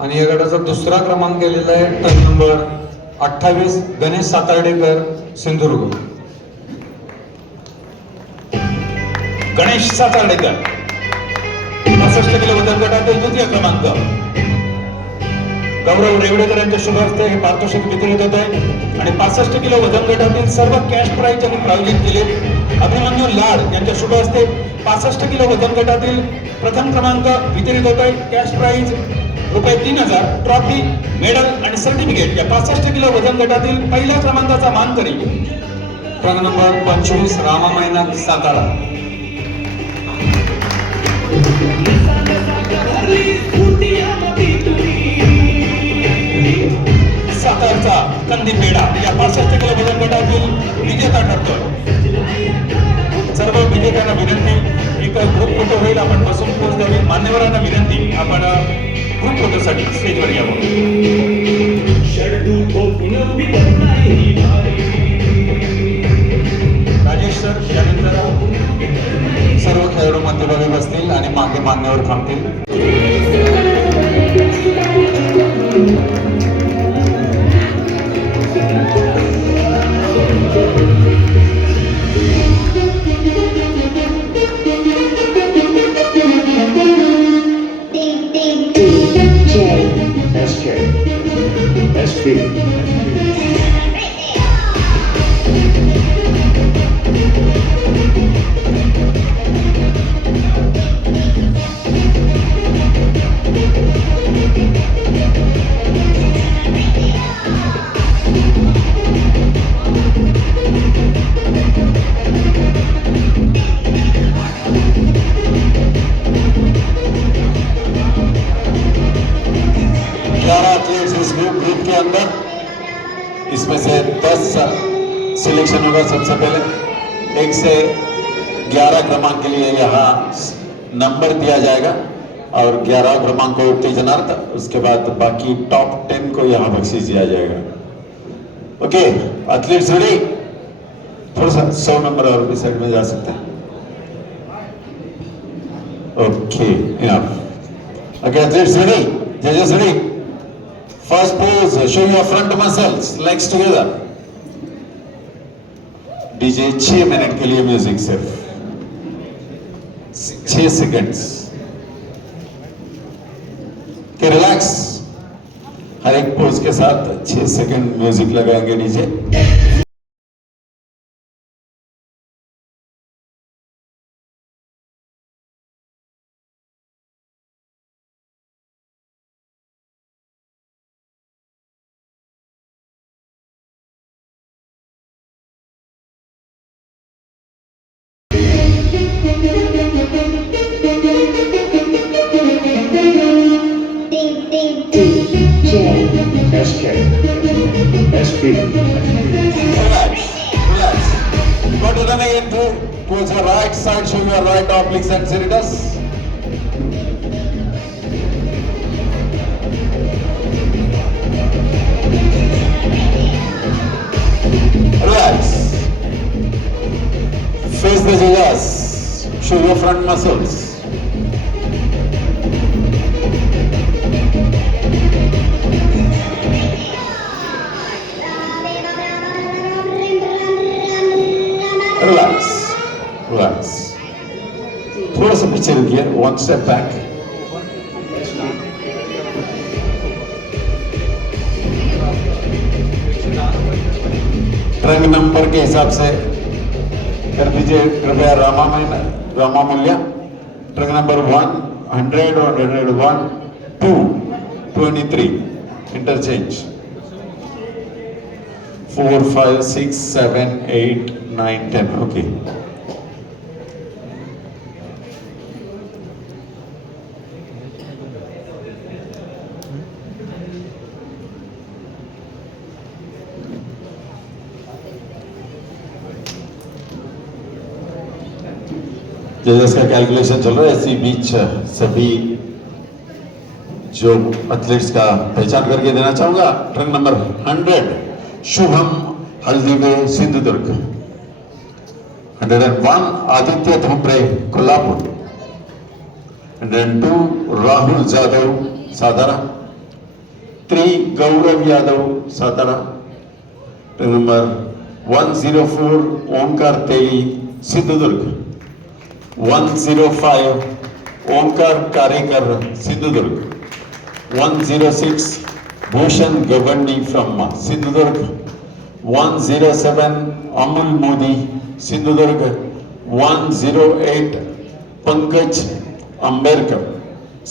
आणि या गटाचा 2रा क्रमांक गेलेला आहे turn number 28 Ganesh Satardekar, Sindhudurg. Ganesh Satardekar 65 kilo वजन गटातील 2य क्रमांक. गौरव रेवडेकर यांच्या शुभ हस्ते हे पारितोषिक वितरित होत आहे. आणि 65 किलो वजन गटातील सर्व कॅश प्राइज यांनी प्रायोजित केले. अभिमन्यू लाड यांच्या शुभ हस्ते 65 किलो वजन गटातील प्रथम क्रमांक वितरित होत आहे. कॅश प्राइज रुपये 3000 ट्रॉफी मेडल आणि सर्टिफिकेट या 65 किलो वजन गटातील पहिल्या क्रमांकाचा मानकरी ट्रक नंबर 25 रामा मैनाक सातारा. सातारचा कंदी पेढा या 65 किलो वजन गटातील विजेता ठरतो. सर्व विजेत्यांना विनंती, एक ग्रुप फोटो होईल, आपण बसून पोच द्यावी. मान्यवरांना विनंती, आपण ग्रुप फोटोसाठी स्टेजवर यावं. राजेश सर, त्यानंतर सर्व खेळाडू मध्यभागी बसतील आणि मागे मान्यवर थांबतील. ग्रुप के अंदर इसमें से 10 सिलेक्शन होगा. सबसे पहले 1 से 11 क्रमांक के लिए यहाँ नंबर दिया जाएगा और 11 क्रमांक को उत्तेजनार्थ, उसके बाद बाकी टॉप 10 को यहाँ बख्शीश दिया जाएगा. Okay, athletes ready. थोड़ा सा 100 नंबर और भी साइड में जा सकते हैं. Okay, enough. Okay, athletes ready, जजेस ready. First pose, show your front muscles, legs together. DJ 6 minute के लिए म्यूजिक सिर्फ 6 सेकंड्स के रिलैक्स. हर एक पोज के साथ 6 सेकंड म्यूजिक लगाएंगे DJ. Relax. Go to the again towards your right side, show your right obliques and serratus. Relax. Face the judges. Show your front muscles. Relax, relax. थोड़ा सा पीछे रुकिए, 1 step back. रंग number के हिसाब से कर दीजिए कृपया. रामा मूल्य ट्रक नंबर 100 और 101 2 23 इंटरचेंज. 4 5 6 7 8 9 10. ओके, जजेस का कैलकुलेशन चल रहा है. इसी बीच सभी जो एथलीट्स का पहचान करके देना चाहूंगा. Truck number 100 Shubham Haldiwe Sindhudurg. 101 Aditya Dhumre Kolhapur. 102 Rahul Jadhav Satara. 3 Gaurav Yadav Satara. Truck number 104 Omkar Teli Sindhudurg. 105 Omkar Karekar Sindhudurg. 106 Bhushan Gawandi from Sindhudurg. 107 Amul Modi Sindhudurg. 108 Pankaj Amberkar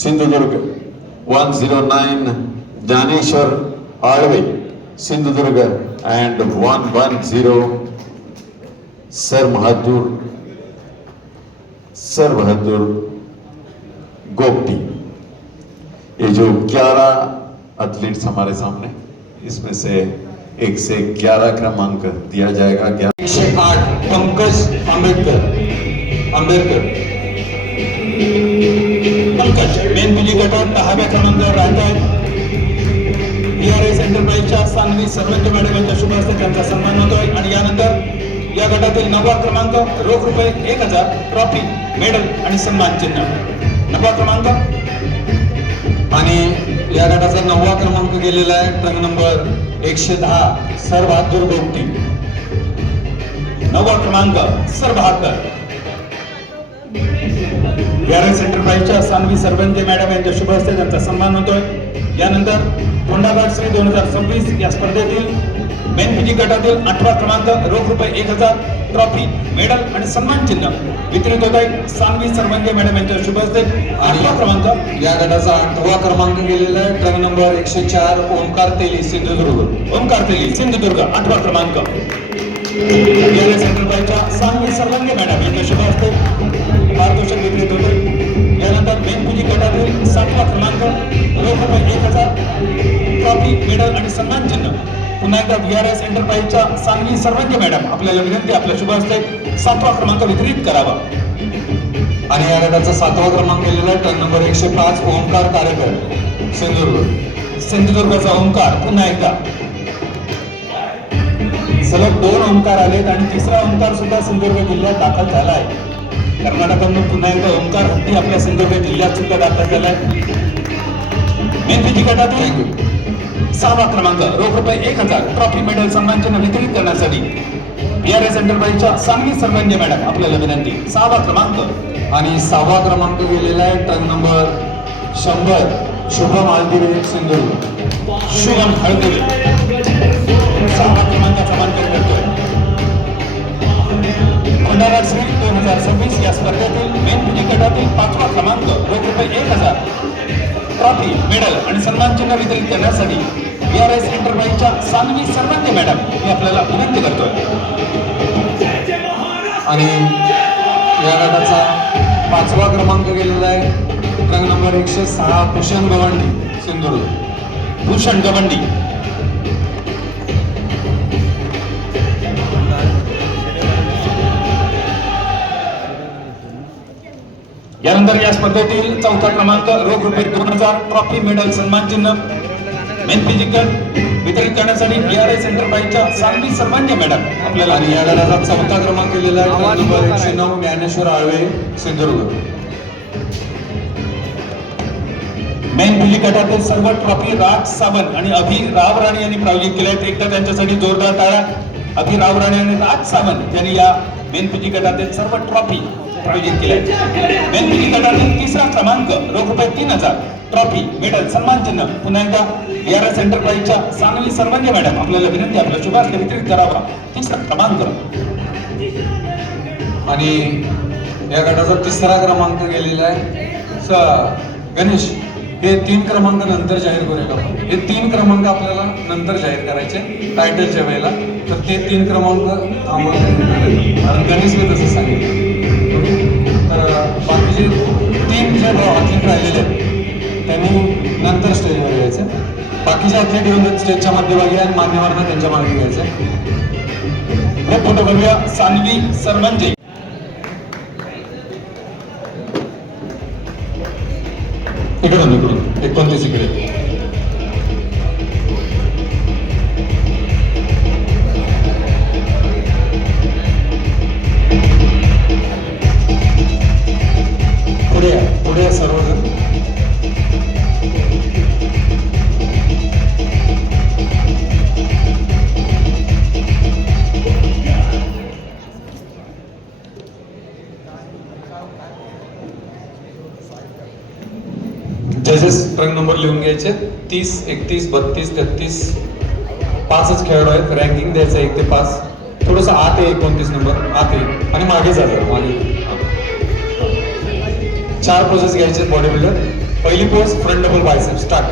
Sindhudurg. 109 Dnyaneshwar Alwe Sindhudurg and 110 sir Bahadur Gopi. ये जो 11 एथलीट्स हमारे सामने, इसमें से 1 से 11 क्रमांक दिया जाएगा। 108 पंकज आंबेडकर पंकज मेनपिली गटात 10व्या क्रमांकावर राहत आहेत। BRS एंटरप्राइजच्या सानवी सर्वंज मॅडम यांच्या शुभ हस्ते त्यांचा सन्मान होतोय आणि यानंतर या गटातील 9वा क्रमांक रोख रुपये 1000, ट्रॉफी, मेडल आणि सन्मान चिन्ह। 9वा क्रमांक आणि या गटाचा 9वा क्रमांक गेलेला आहे truck number 110 sir Bahadur Gopi. 9वा क्रमांक सर बहादुर। BRS एंटरप्राइजच्या सानवी सर्वंजे मॅडम यांच्या शुभ हस्ते त्यांचा सन्मान होतोय। यानंतर फोंडाघाट श्री 2026 या स्पर्धेतील मेनपीजी गटातील 8वा क्रमांक रोख रुपये 1000, ट्रॉफी, मेडल आणि सन्मान चिन्ह वितरित होत आहे सानवी सर्वंगे मॅडम यांच्या शुभ हस्ते। 8वा क्रमांक या गटाचा 8वा क्रमांक गेलेला आहे ट्रक नंबर 104 ओमकार तेली सिंधुदुर्ग। ओमकार तेली सिंधुदुर्ग 8वा क्रमांक। BRS एंटरप्राइजच्या सानवी सर्वंगे मॅडम यांच्या शुभ हस्ते पारितोषिक वितरित होते। यानंतर मेनपीजी गटातील 7वा क्रमांक रोख रुपये 1000, ट्रॉफी, मेडल आणि सन्मान चिन्ह पुन्हा एकदा BRS एंटरप्राइजच्या सानवी सर्वंगे मॅडम आपल्याला विनंती आपल्या शुभ हस्ते 7वा क्रमांक वितरित करावा। आणि या गटाचा 7वा क्रमांक गेलेला आहे ट्रक नंबर 105 ओमकार कार्यकर सिंधुदुर्ग। सिंधुदुर्गचा ओमकार पुन्हा एकदा सलग 2 ओमकार आलेत आणि 3रा ओमकार सुद्धा सिंधुदुर्ग जिल्ह्यात दाखल झाला आहे। कर्नाटकातून पुन्हा एकदा ओमकार हत्ती आपल्या सिंधुदुर्ग जिल्ह्यात सुद्धा दाखल झालाय। मेनपीजी गटातील 6वा क्रमांक रोख रुपये 1000, ट्रॉफी, मेडल, सन्मान चिन्ह वितरित करण्यासाठी BRS एंटरप्राइजच्या सानवी सर्वंजे मॅडम आपल्याला विनंती। 6वा क्रमांक आणि 6वा क्रमांक गेलेला आहे ट्रक नंबर 100 शुभम हळदिवे सिंधुदुर्ग। शुभम हळदिवे 6वा क्रमांकाचा मानकरी करतोय। फोंडाघाट श्री 2026 या स्पर्धेतील मेनपीजी गटातील 5वा क्रमांक रोख रुपये 1000, ट्रॉफी, मेडल आणि सन्मान चिन्ह वितरित करण्यासाठी BRS एंटरप्राइजच्या सानवी सर्वंगे मॅडम मी आपल्याला विनंती करतोय। आणि या गटाचा 5वा क्रमांक गेलेला आहे ट्रक नंबर 106 भूषण गवंडी सिंधुदुर्ग। भूषण गवंडी यानंतर या स्पर्धेतील 4था क्रमांक रोख रुपये 2000, ट्रॉफी, मेडल, सन्मान चिन्ह मेनपीजी गट वितरित करण्यासाठी BRS एंटरप्राइजच्या सानवी सर्वंगे मॅडम आपल्याला। आणि या गटाचा 4था क्रमांक गेलेला आहे ट्रक नंबर 109 ज्ञानेश्वर आळवे सिंधुदुर्ग। मेनपीजी गटातील सर्व ट्रॉफी राज सावंत आणि अभि रावराणे यांनी प्रायोजित केल्या आहेत। एकदा त्यांच्यासाठी जोरदार टाळ्या। अभि रावराणे आणि राज सावंत यांनी या मेनपीजी गटातील सर्व ट्रॉफी प्रायोजित केल्या आहेत। मेनपीजी गटातील 3रा क्रमांक रोख रुपये 3000, ट्रॉफी, मेडल, सन्मान चिन्ह पुन्हा एकदा BRS एंटरप्राइजच्या सानवी सर्वंगे मॅडम आपल्याला विनंती आपल्या शुभ हस्ते वितरित करावा। 3रा क्रमांक आणि या गटाचा 3रा क्रमांक गेलेला आहे गणेश। हे 3 क्रमांक नंतर जाहीर करूया आपण। हे 3 क्रमांक आपल्याला नंतर जाहीर करायचे टायटलच्या वेळेला, तर ते 3 क्रमांक कारण गणेशने तसं सांगितलं। तर बाकीचे 3 जे ॲथलीट राहिलेले आहेत त्यांनी नंतर स्टेजवर यायचं। बाकीचे ॲथलीट येऊन स्टेजच्या मध्यभागी आणि मान्यवरांना त्यांच्या मागे घ्यायचं। हे फोटो बघूया सानवी सर्वंजे। इकडून 29 इकडे। पुढे सर्वजण। जजेस ट्रक नंबर लिहून घ्यायचे 30, 31, 32, 33 5च खेळाडू आहेत। रँकिंग द्यायचं 1 ते 5। थोडंसं आत आहे 29 नंबर आत आहे आणि मागे जातात मागे। 4 प्रोसेस घ्यायचे बॉडी बिल्डर। पहिली pose front double bicep start.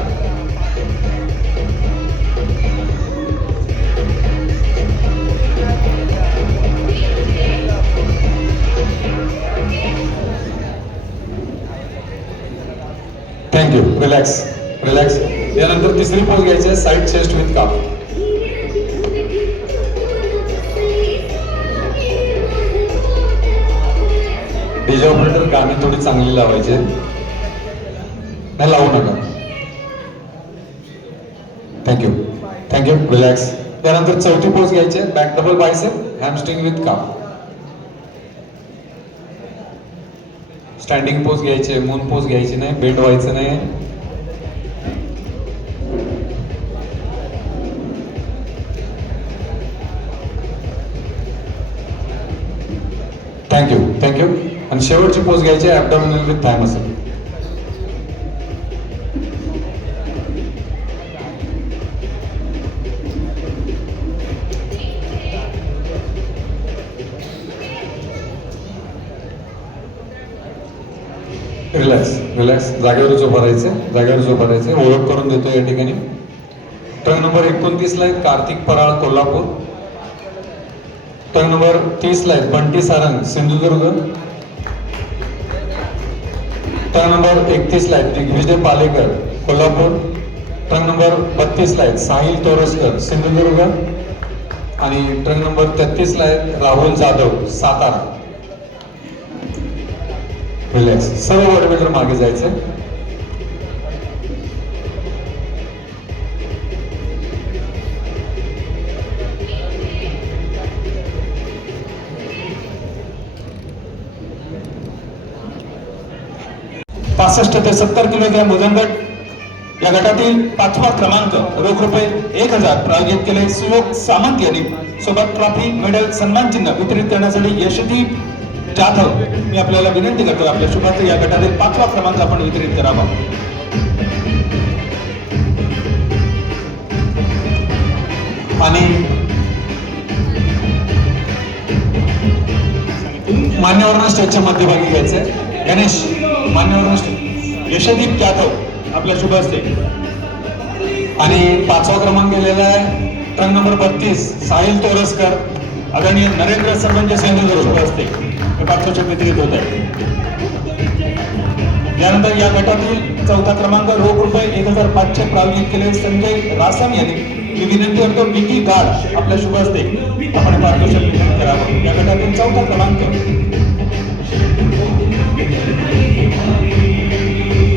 Thank you. Relax relax. यानंतर तिसरी पोज घ्यायची आहे side chest with calf. DJ operator गाणी थोडी चांगली लावायची, नाही लावू नका. Thank you thank you. रिलॅक्स. त्यानंतर चौथी पोज घ्यायची आहे back double bicep hamstring with calf. Standing pose घ्यायची आहे, मून पोज घ्यायची नाही, बेंड व्हायचं नाही. Thank you thank you. आणि शेवटची पोज घ्यायची आहे abdominal with thigh muscle. Relax relax. जागेवरच उभं राहायचं, जागेवरच उभं राहायचं. ओळख करून देतो या ठिकाणी. टर्न नंबर 29 ला आहेत कार्तिक पराळ कोल्हापूर. टर्न नंबर 30 ला आहेत बंटी सारंग सिंधुदुर्ग. टर्न नंबर 31 ला आहेत दिग्विजय पालेकर कोल्हापूर. टर्न नंबर 32 ला आहेत साहिल तोरसकर सिंधुदुर्ग. आणि टर्न नंबर 33 ला आहेत राहुल जाधव सातारा. रिलॅक्स. सर्व बॉडी बिल्डर मागे जायचं. पासष्ट ते 70 किलोग्रॅम वजन गट या गटातील 5वा क्रमांक रोख रुपये 1000 प्रायोजित केले सुयोग सामंत यांनी. सोबत ट्रॉफी मेडल सन्मान चिन्ह वितरित करण्यासाठी यशदीप जाधव मी आपल्याला विनंती करतो आपल्या शुभार्थ या गटातील 5वा क्रमांक आपण वितरित करावा. आणि मान्यवरांना स्टेजच्या मध्यभागी घ्यायचंय. गणेश मान्यवरांना स्टेज. यशदीप जाधव आपल्या शुभ हस्ते. आणि 5वा क्रमांक गेलेला आहे टर्न नंबर 32 साहिल तोरसकर आदरणीय नरेंद्र सरवंजे सिंधुदुर्ग शुभ हस्ते हे पारितोषिक वितरित होत आहे. यानंतर या गटातील 4था क्रमांक रोख रुपये 1500 प्रायोजित केले संजय रासम यांनी. मी विनंती करतो विकी गाड आपल्या शुभ हस्ते आपण पारितोषिक वितरित करावं. या गटातील 4था क्रमांक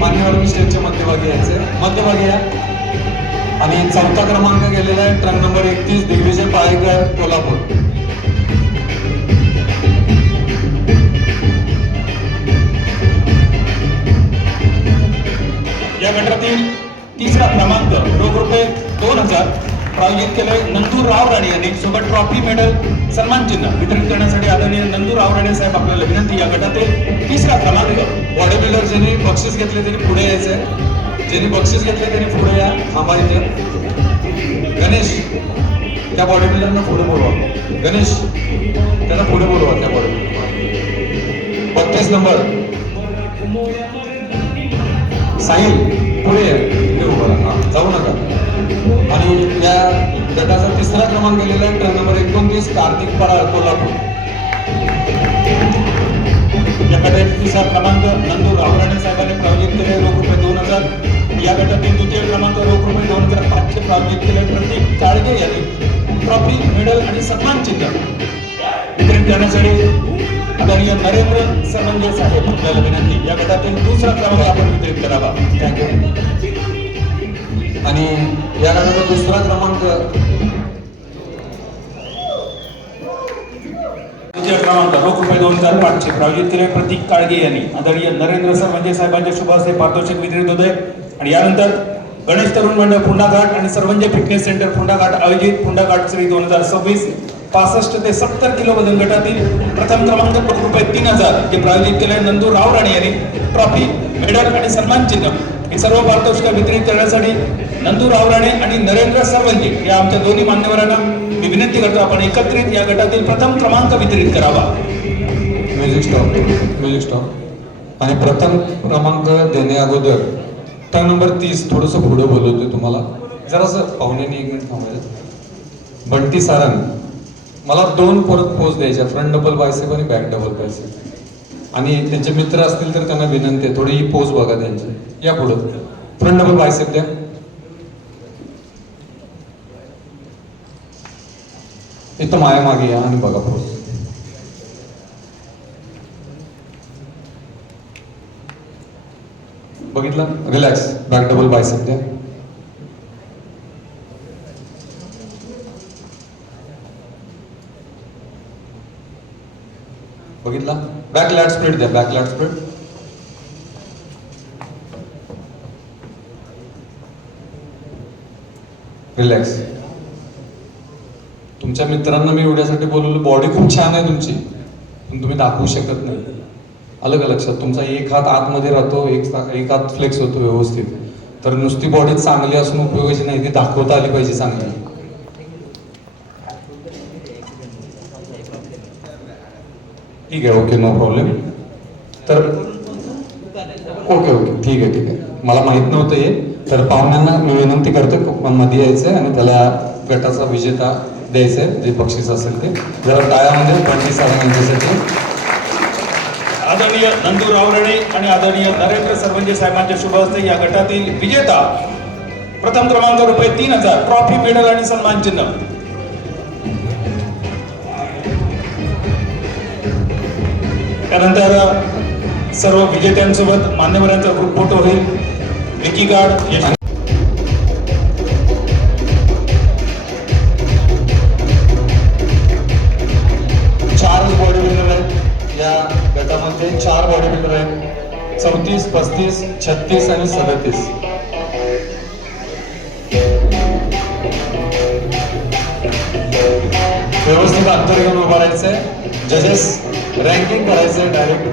मान्यवरांना स्टेजच्या मध्यभागी यायचंय. मध्यभागी या. आणि 4था क्रमांक गेलेला आहे ट्रक नंबर 31 दिग्विजय पाळेकर कोल्हापूर. या गटातील 3रा क्रमांक रोख रुपये 2000 प्रायोजित केले नंदू राव राणे यांनी. सोबत ट्रॉफी मेडल सन्मान चिन्ह वितरित करण्यासाठी आदरणीय नंदू राव राणे साहेब आपल्याला विनंती. या गटातील 3रा क्रमांक बॉडी बिल्डर ज्यांनी बक्षीस घेतले त्यांनी पुढे यायचंय. ज्यांनी बक्षीस घेतले त्यांनी पुढे या. थांबा इथे. गणेश त्या बॉडी बिल्डरना पुढे बोलवा. गणेश त्यांना पुढे बोलवा त्या बॉडी बिल्डर. 32 नंबर साहिल पुढे इकडे उभा राहा. हा, जाऊ नका. आणि या गटाचा 3रा क्रमांक गेलेला आहे ट्रक नंबर 29 कार्तिक पराळ कोल्हापूर. या गटातील 3रा क्रमांक नंदू राव राणे साहेबांनी प्रायोजित केले रोख रुपये 2000. या गटातील 2य क्रमांक रोख रुपये 2500 प्रायोजित केले प्रतीक काळगे यांनी. ट्रॉफी मेडल आणि सन्मान चिन्ह वितरित करण्यासाठी आदरणीय नरेंद्र सरवंजे साहेब आपल्याला विनंती. या गटातील 2रा क्रमांक आपण वितरित करावा. थँक्यू. आणि या गटाचा 2रा क्रमांक 2य क्रमांक रोख रुपये 2500 प्रायोजित केले प्रतीक काळगे यांनी. आदरणीय नरेंद्र सरवंजे साहेबांच्या शुभ हस्ते पारितोषिक वितरित होते. आणि यानंतर गणेश तरुण मंडळ फुंडाघाट आणि सरवंजे फिटनेस सेंटर फुंडाघाट आयोजित फुंडाघाट श्री 2026 65 ते 70 किलो वजन गटातील प्रथम क्रमांक रोख रुपये 3000 हे प्रायोजित केले नंदू राव राणे यांनी. ट्रॉफी मेडल आणि सन्मान चिन्ह हे सर्व पारितोषिक वितरित करण्यासाठी नंदू राव राणे आणि नरेंद्र सरवंजे या आमच्या दोन्ही मान्यवरांना मी विनंती करतो आपण एकत्रित या गटातील प्रथम क्रमांक वितरित करावा. Music stop. Music stop. आणि प्रथम क्रमांक देणे अगोदर टंग नंबर 30 थोडंसं पुढं बोलवतोय तुम्हाला, जरासं पाहुण्याने 1 मिनिट थांबायचं. बंटी सारंग, मला 2 परत पोज द्यायच्या, फ्रंट डबल बायसेप आणि बॅक डबल बायसेप. आणि त्यांचे मित्र असतील तर त्यांना विनंती आहे, थोडी ही पोज बघा त्यांची. या पुढं फ्रंट डबल बायसेप द्या. इथं माया मागे या आणि बघा पोज. बघितलं, रिलॅक्स. बॅक डबल बायसेप द्या. बघितला, बॅक लॅट स्प्लिट द्या. Back lat split. रिलॅक्स. तुमच्या मित्रांना मी एवढ्यासाठी बोलवलं, बॉडी खूप छान आहे तुमची, पण तुम्ही दाखवू शकत नाही. आलं का लक्षात? तुमचा एक हात आतमध्ये राहतो, एक हात फ्लेक्स होतो व्यवस्थित. तर नुसती बॉडी चांगली असून उपयोगाची नाही, ती दाखवता आली पाहिजे चांगली. ठीक आहे, ओके, नो प्रॉब्लेम. तर ओके ओके, ठीक आहे ठीक आहे. मला माहित नव्हतं हे, तर पाहुण्यांना मी विनंती करतो मध्ये यायचंय आणि त्याला गटाचा विजेता द्यायचंय, जे बक्षीस असेल ते. जरा टाळ्यामध्ये बंटी सारंग यांच्यासाठी. आदरणीय नंदू रावरणे आणि आदरणीय नरेंद्र सरवंजे साहेबांच्या शुभ हस्ते या गटातील विजेता प्रथम क्रमांक रुपये 3000, ट्रॉफी, मेडल आणि सन्मान चिन्ह. त्यानंतर सर्व विजेत्यांसोबत मान्यवरांचा ग्रुप फोटो होईल. विकी गार्ड, यश 4 बॉडी बिल्डर आहेत या गटामध्ये. 4 बॉडी बिल्डर आहेत, 34, 35, 36 आणि 37. व्यवस्थित अंतर घेऊन उभं राहायचंय. जजेस रँकिंग करायचंय डायरेक्ट.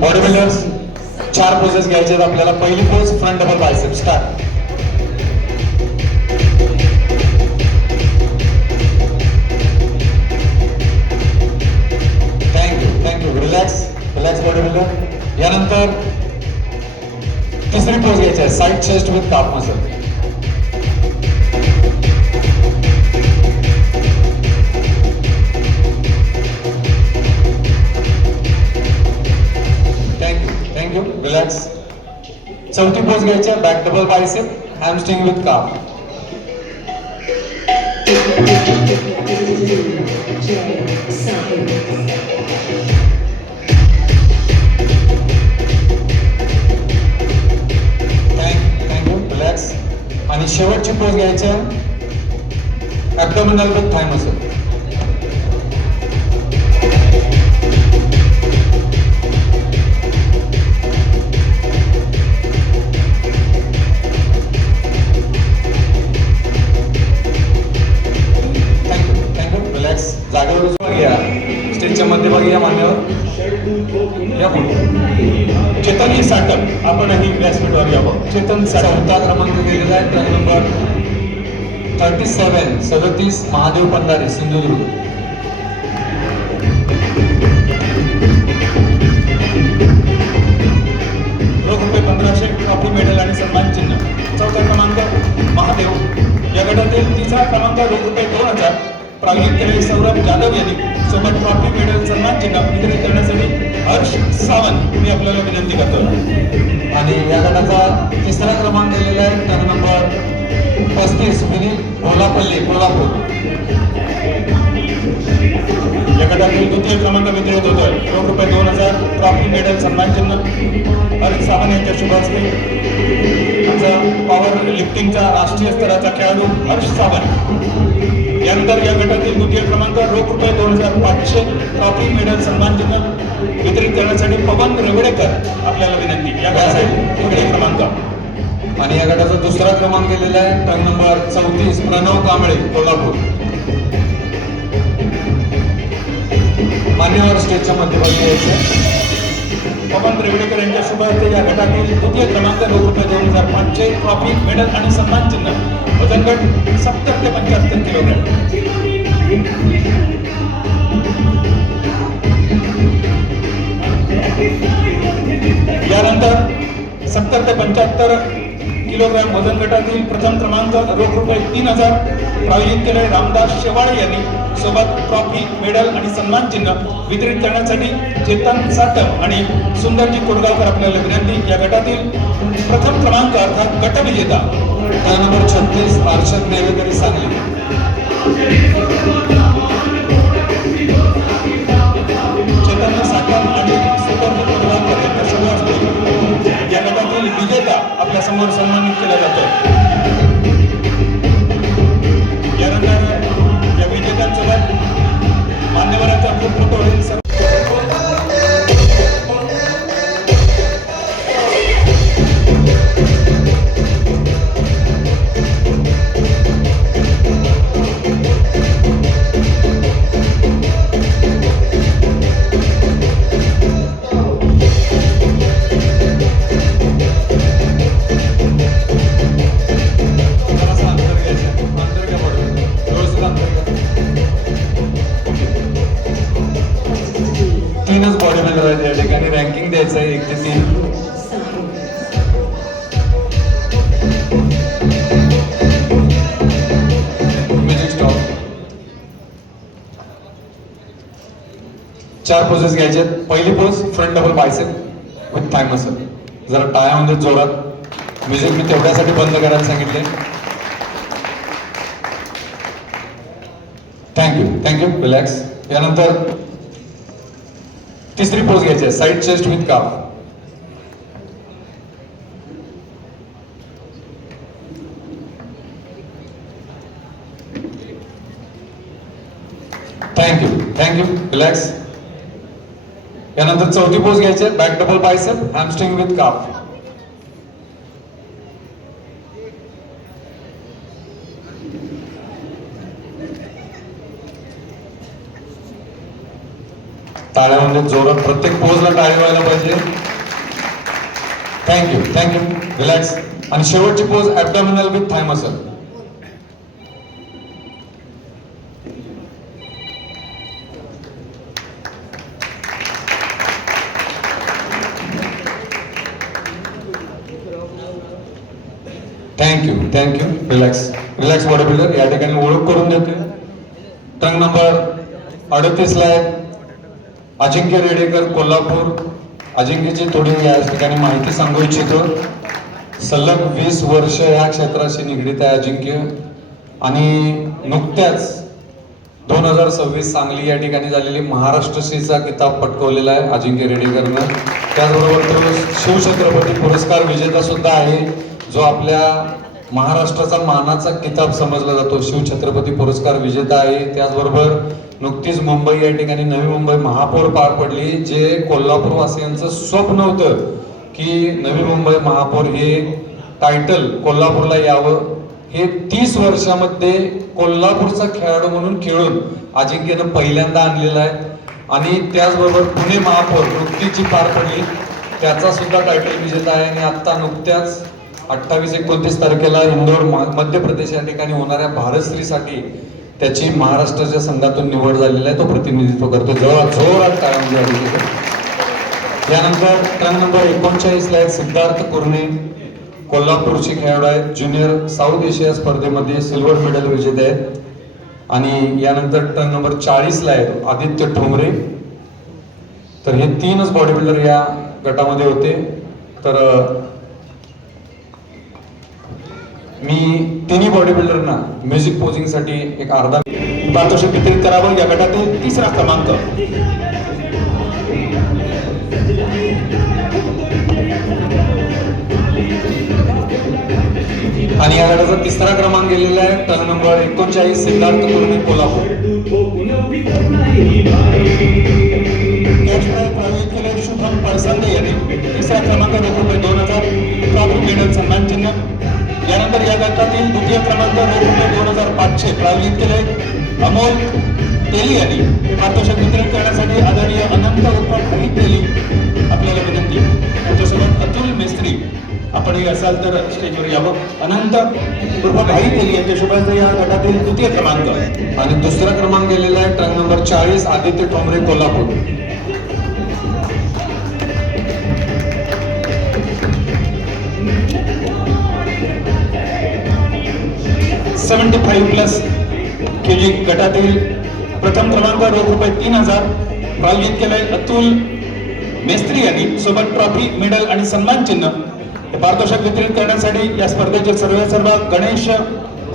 बॉडी बिल्डर्स 4 पोजेस घ्यायचे आहेत आपल्याला. पहिली pose front double bicep. Start. Relax, relax body builder. यानंतर तिसरी पोज घ्यायची आहे, side chest with calf muscle. Thank you. Relax. चौथी पोज घ्यायची आहे, back double bicep, hamstring with calf. Relax. आणि शेवटची पोज घ्यायची आहे, abdominal with thigh muscle. Thank you. Relax. जागेवर घ्या, स्टेजच्या मध्यभागी या मान्यवर. या चेतन साटक, आपणही व्यासपीठावर यावं. चेतन साटक 4था क्रमांक गेलेला आहे. Turn number 37, Mahadev Pandhare, Sindhudurg. रोख रुपये 1500, ट्रॉफी, मेडल आणि सन्मान चिन्ह. 4था क्रमांक महादेव. या गटातील 3रा क्रमांक रोख रुपये 2000, प्रायोगिक सौरभ जाधव यांनी सोबत ट्रॉफी, मेडल, सन्मान चिन्ह वितरित करण्यासाठी हर्ष सावंत मी आपल्याला विनंती करतो. आणि या गटाचा 3रा क्रमांक दिलेला आहे, टर्न नंबर 35, विनील भोलापल्ली, कोल्हापूर. या गटातील 2य क्रमांक वितरित होतोय. रोख रुपये 2000, ट्रॉफी, मेडल, सन्मान चिन्ह हर्ष सावंत यांच्या शुभ हस्ते. आमचा पॉवर लिफ्टिंगचा राष्ट्रीय स्तराचा खेळाडू हर्ष सावंत. यानंतर या गटातील 2य क्रमांक रोख रुपये 2500, ट्रॉफी, मेडल, सन्मान चिन्ह वितरित करण्यासाठी पवन रेवडेकर आपल्याला विनंती. या गटासाठी 2य क्रमांक. आणि या गटाचा 2रा क्रमांक गेलेला आहे, टर्न नंबर 34, प्रणव कांबळे, कोल्हापूर. मान्यवर स्टेजच्या मध्यभागी यायचं. पवन रेवडेकर यांच्या शुभ हस्ते या गटातील 2य क्रमांक रोख रुपये 2500, ट्रॉफी, मेडल आणि सन्मान चिन्ह. वजन गट 70 ते 75 किलोग्रॅम. यानंतर 70 ते 75 किलोग्रॅम वजन गटातील प्रथम क्रमांक रोख रुपये 3000 प्रायोजित केले रामदास शेवाळे यांनी. सोबत ट्रॉफी, मेडल आणि सन्मान चिन्ह वितरित करण्यासाठी चेतन साटम आणि सुंदरजी कोडगावकर आपल्याला विनंती. या गटातील प्रथम क्रमांक अर्थात गटविजेता नंबर 36 अर्षद देवेकरी सांगली. चेतन साटम आणि सुंदरजी कोडगावकर यांच्या समूह असतील. या गटातील विजेता आपल्या समोर सन्मानित केला जातो. यानंतर या विजेत्यांसोबत मान्यवरांचा ग्रुप फोटो होईल. तीनच बॉडी बिल्डर आहेत या ठिकाणी. रँकिंग द्यायचं आहे 1 ते 3. Music stop. 4 पोजेस घ्यायचे आहेत. पहिली pose front double bicep with thigh muscle. जरा टाळ्यामध्ये जोरात. म्युझिक मी तेवढ्यासाठी बंद करायला सांगितले. थँक्यू. रिलॅक्स. यानंतर तिसरी पोज घ्यायची आहे side chest with calf. Thank you. Relax. यानंतर चौथी पोज घ्यायची आहे back double bicep hamstring with calf. टाळ्यामध्ये जोरात प्रत्येक पोजला टाळी व्हायला पाहिजे. थँक्यू. रिलॅक्स. आणि शेवटची pose abdominal with thigh muscle. Thank you. Relax body builder. या ठिकाणी ओळख करून देते. टंग नंबर 38 ला आहे अजिंक्य रेडेकर कोल्हापूर. अजिंक्यची थोडी या ठिकाणी माहिती सांगू इच्छितो. सलग 20 वर्ष या क्षेत्राशी निगडीत आहे अजिंक्य. आणि नुकत्याच 2026 सांगली या ठिकाणी झालेली महाराष्ट्रश्रीचा किताब पटकवलेला आहे अजिंक्य रेडेकरनं. त्याचबरोबर तो शिवछत्रपती पुरस्कार विजेता सुद्धा आहे, जो आपल्या महाराष्ट्राचा मानाचा किताब समजला जातो. शिवछत्रपती पुरस्कार विजेता आहे. त्याचबरोबर नुकतीच मुंबई या ठिकाणी नवी मुंबई महापौर पार पडली, जे कोल्हापूर वासियांचं स्वप्न होतं की नवी मुंबई महापौर हे टायटल कोल्हापूरला यावं. हे 30 वर्षामध्ये कोल्हापूरचा खेळाडू म्हणून खेळून अजिंक्यनं पहिल्यांदा आणलेला आहे. आणि त्याचबरोबर पुणे महापौर नुकतीच जी पार पडली त्याचा सुद्धा टायटल विजेता आहे. आणि आता नुकत्याच 28-29 तारखेला इंदोर मध्य प्रदेश या ठिकाणी होणाऱ्या भारतश्रीसाठी त्याची महाराष्ट्राच्या संघातून निवड झालेली आहे. तो प्रतिनिधित्व करतो. जोरात टाळ्यांमध्ये. यानंतर क्रमांक नंबर 39 ला सिद्धार्थ कुर्णे कोल्हापूरचे खेळाडू आहेत. ज्युनियर साऊथ एशिया स्पर्धेमध्ये सिल्वर मेडल विजेते आहेत. आणि यानंतर टर्न नंबर 40 ला आहेत आदित्य ठोंबरे. तर हे 3च बॉडी बिल्डर या गटामध्ये होते. तर मी तिन्ही बॉडी बिल्डरना म्युझिक पोजिंग साठी एक अर्धा पारितोषिक वितरित करावं. या गटातील 3रा क्रमांक आणि या गटाचा 3रा क्रमांक गेलेला आहे टर्न नंबर 39 सिद्धार्थ कुर्णे कोल्हापूर. शुभम पळसंदे यांनी 3रा क्रमांक रुपये 2000 ट्रॉफी मेडल सन्मान चिन्ह. यानंतर या गटातील 2य क्रमांक रुपये 2500 प्रायोजित केले अमोल तेली यांनी. पारितोषिक वितरित करण्यासाठी आदरणीय अनंत उत्तम तेली आपल्याला विनंती. त्यांच्यासोबत अतुल मेस्त्री आपणही असाल तर स्टेजवर यावं. अनंत उर्फ भाई तेली यांच्या शुभ हस्ते या गटातील द्वितीय क्रमांक. आणि दुसरा क्रमांक गेलेला आहे truck number 40 Aditya Thombare Kolhapur. 75+ KG गटातील प्रथम क्रमांक रोख रुपये 3000 प्रायोजित केलंय अतुल मेस्त्री यांनी. सोबत ट्रॉफी, मेडल आणि सन्मान चिन्ह हे पारितोषिक वितरित करण्यासाठी या स्पर्धेचे सर्व गणेश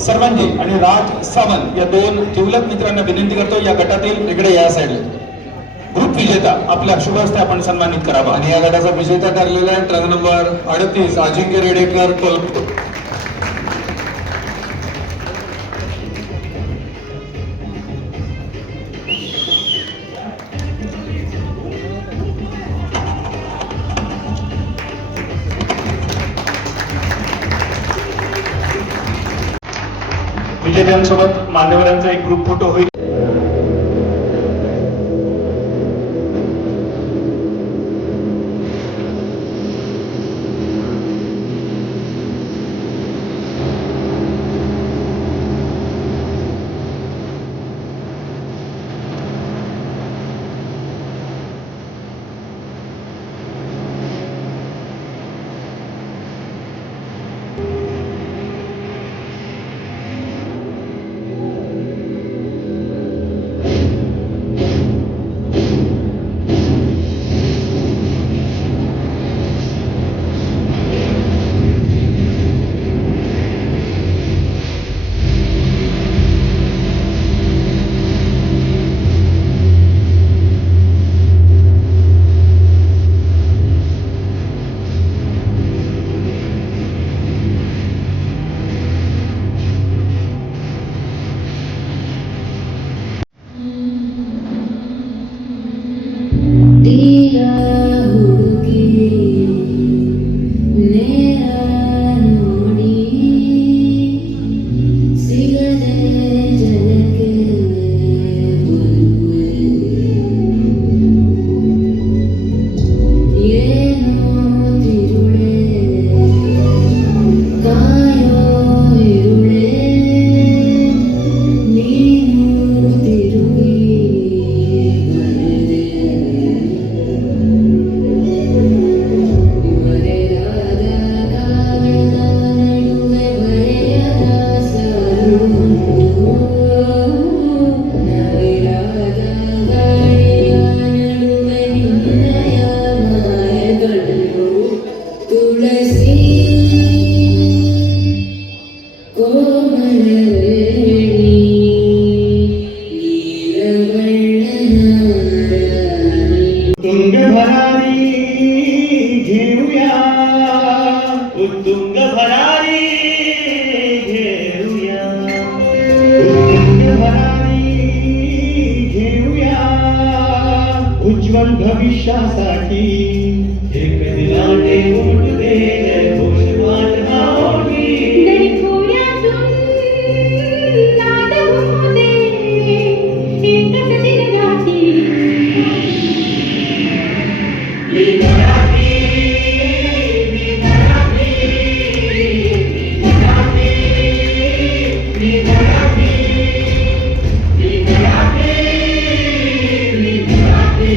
सर्वांजी आणि राज सावंत या दोन जिवलग मित्रांना विनंती करतो या गटातील इकडे या साईडला. ग्रुप विजेता आपल्या शुभ हस्ते आपण सन्मानित करावा. आणि या गटाचा विजेता ठरलेला आहे ट्रक नंबर 38 अजिंक्य रेडेकर कोल्हापूर. विजेत्यांसोबत मान्यवरांचा एक ग्रुप फोटो होईल. उत्तुंग भरारी घेऊया, उत्तुंग भरारी घेऊया, उज्ज्वल भविष्यासाठी एक दिलाने उठते घोषवाद माऊली. गणितोऱ्यातून नाद होऊ दे, एकच दिनरात्री. मी मराठी, मी मराठी, मी मराठी, मी मराठी, मी मराठी, मी मराठी,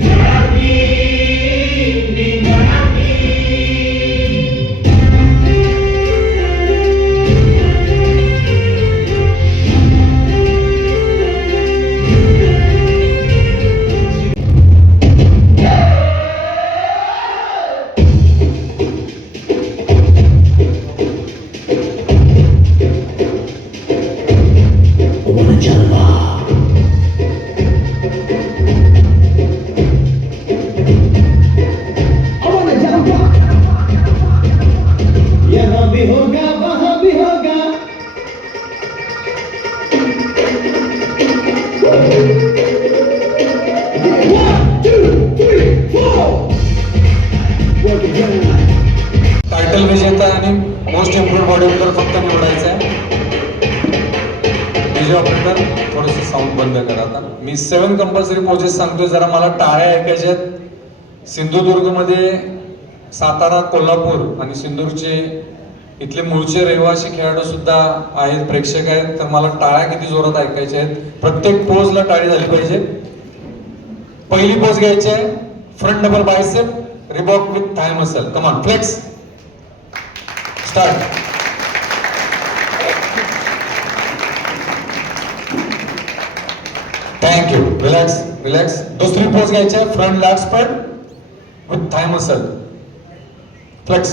मराठी, मी मराठी. यहाँ भी होगा वहाँ भी होगा. One, two, three, four. Work it down. Title विजेता आणि मोस्ट इम्प्रूव्ड बॉडीबिल्डर फक्त निवडायचं आहे. डीजे ऑपरेटर थोडंसं साऊंड बंद करा आता. मी 7 कंपल्सरी पोजेस सांगतोय, जरा मला टाळ्या ऐकायच्या आहेत. सिंधुदुर्गमध्ये सातारा, कोल्हापूर आणि सिंदूरचे इथले मूळचे रहिवासी खेळाडू सुद्धा आहेत, प्रेक्षक आहेत. तर मला टाळ्या किती जोरात ऐकायच्या आहेत. प्रत्येक पोजला टाळी झाली पाहिजे. पहिली पोज घ्यायची आहे, front double bicep Reebok with thigh muscle. Come on, flex, start. Thank you. Relax relax. दुसरी पोज घ्यायची आहे, front lat spread with thigh muscle. Flex.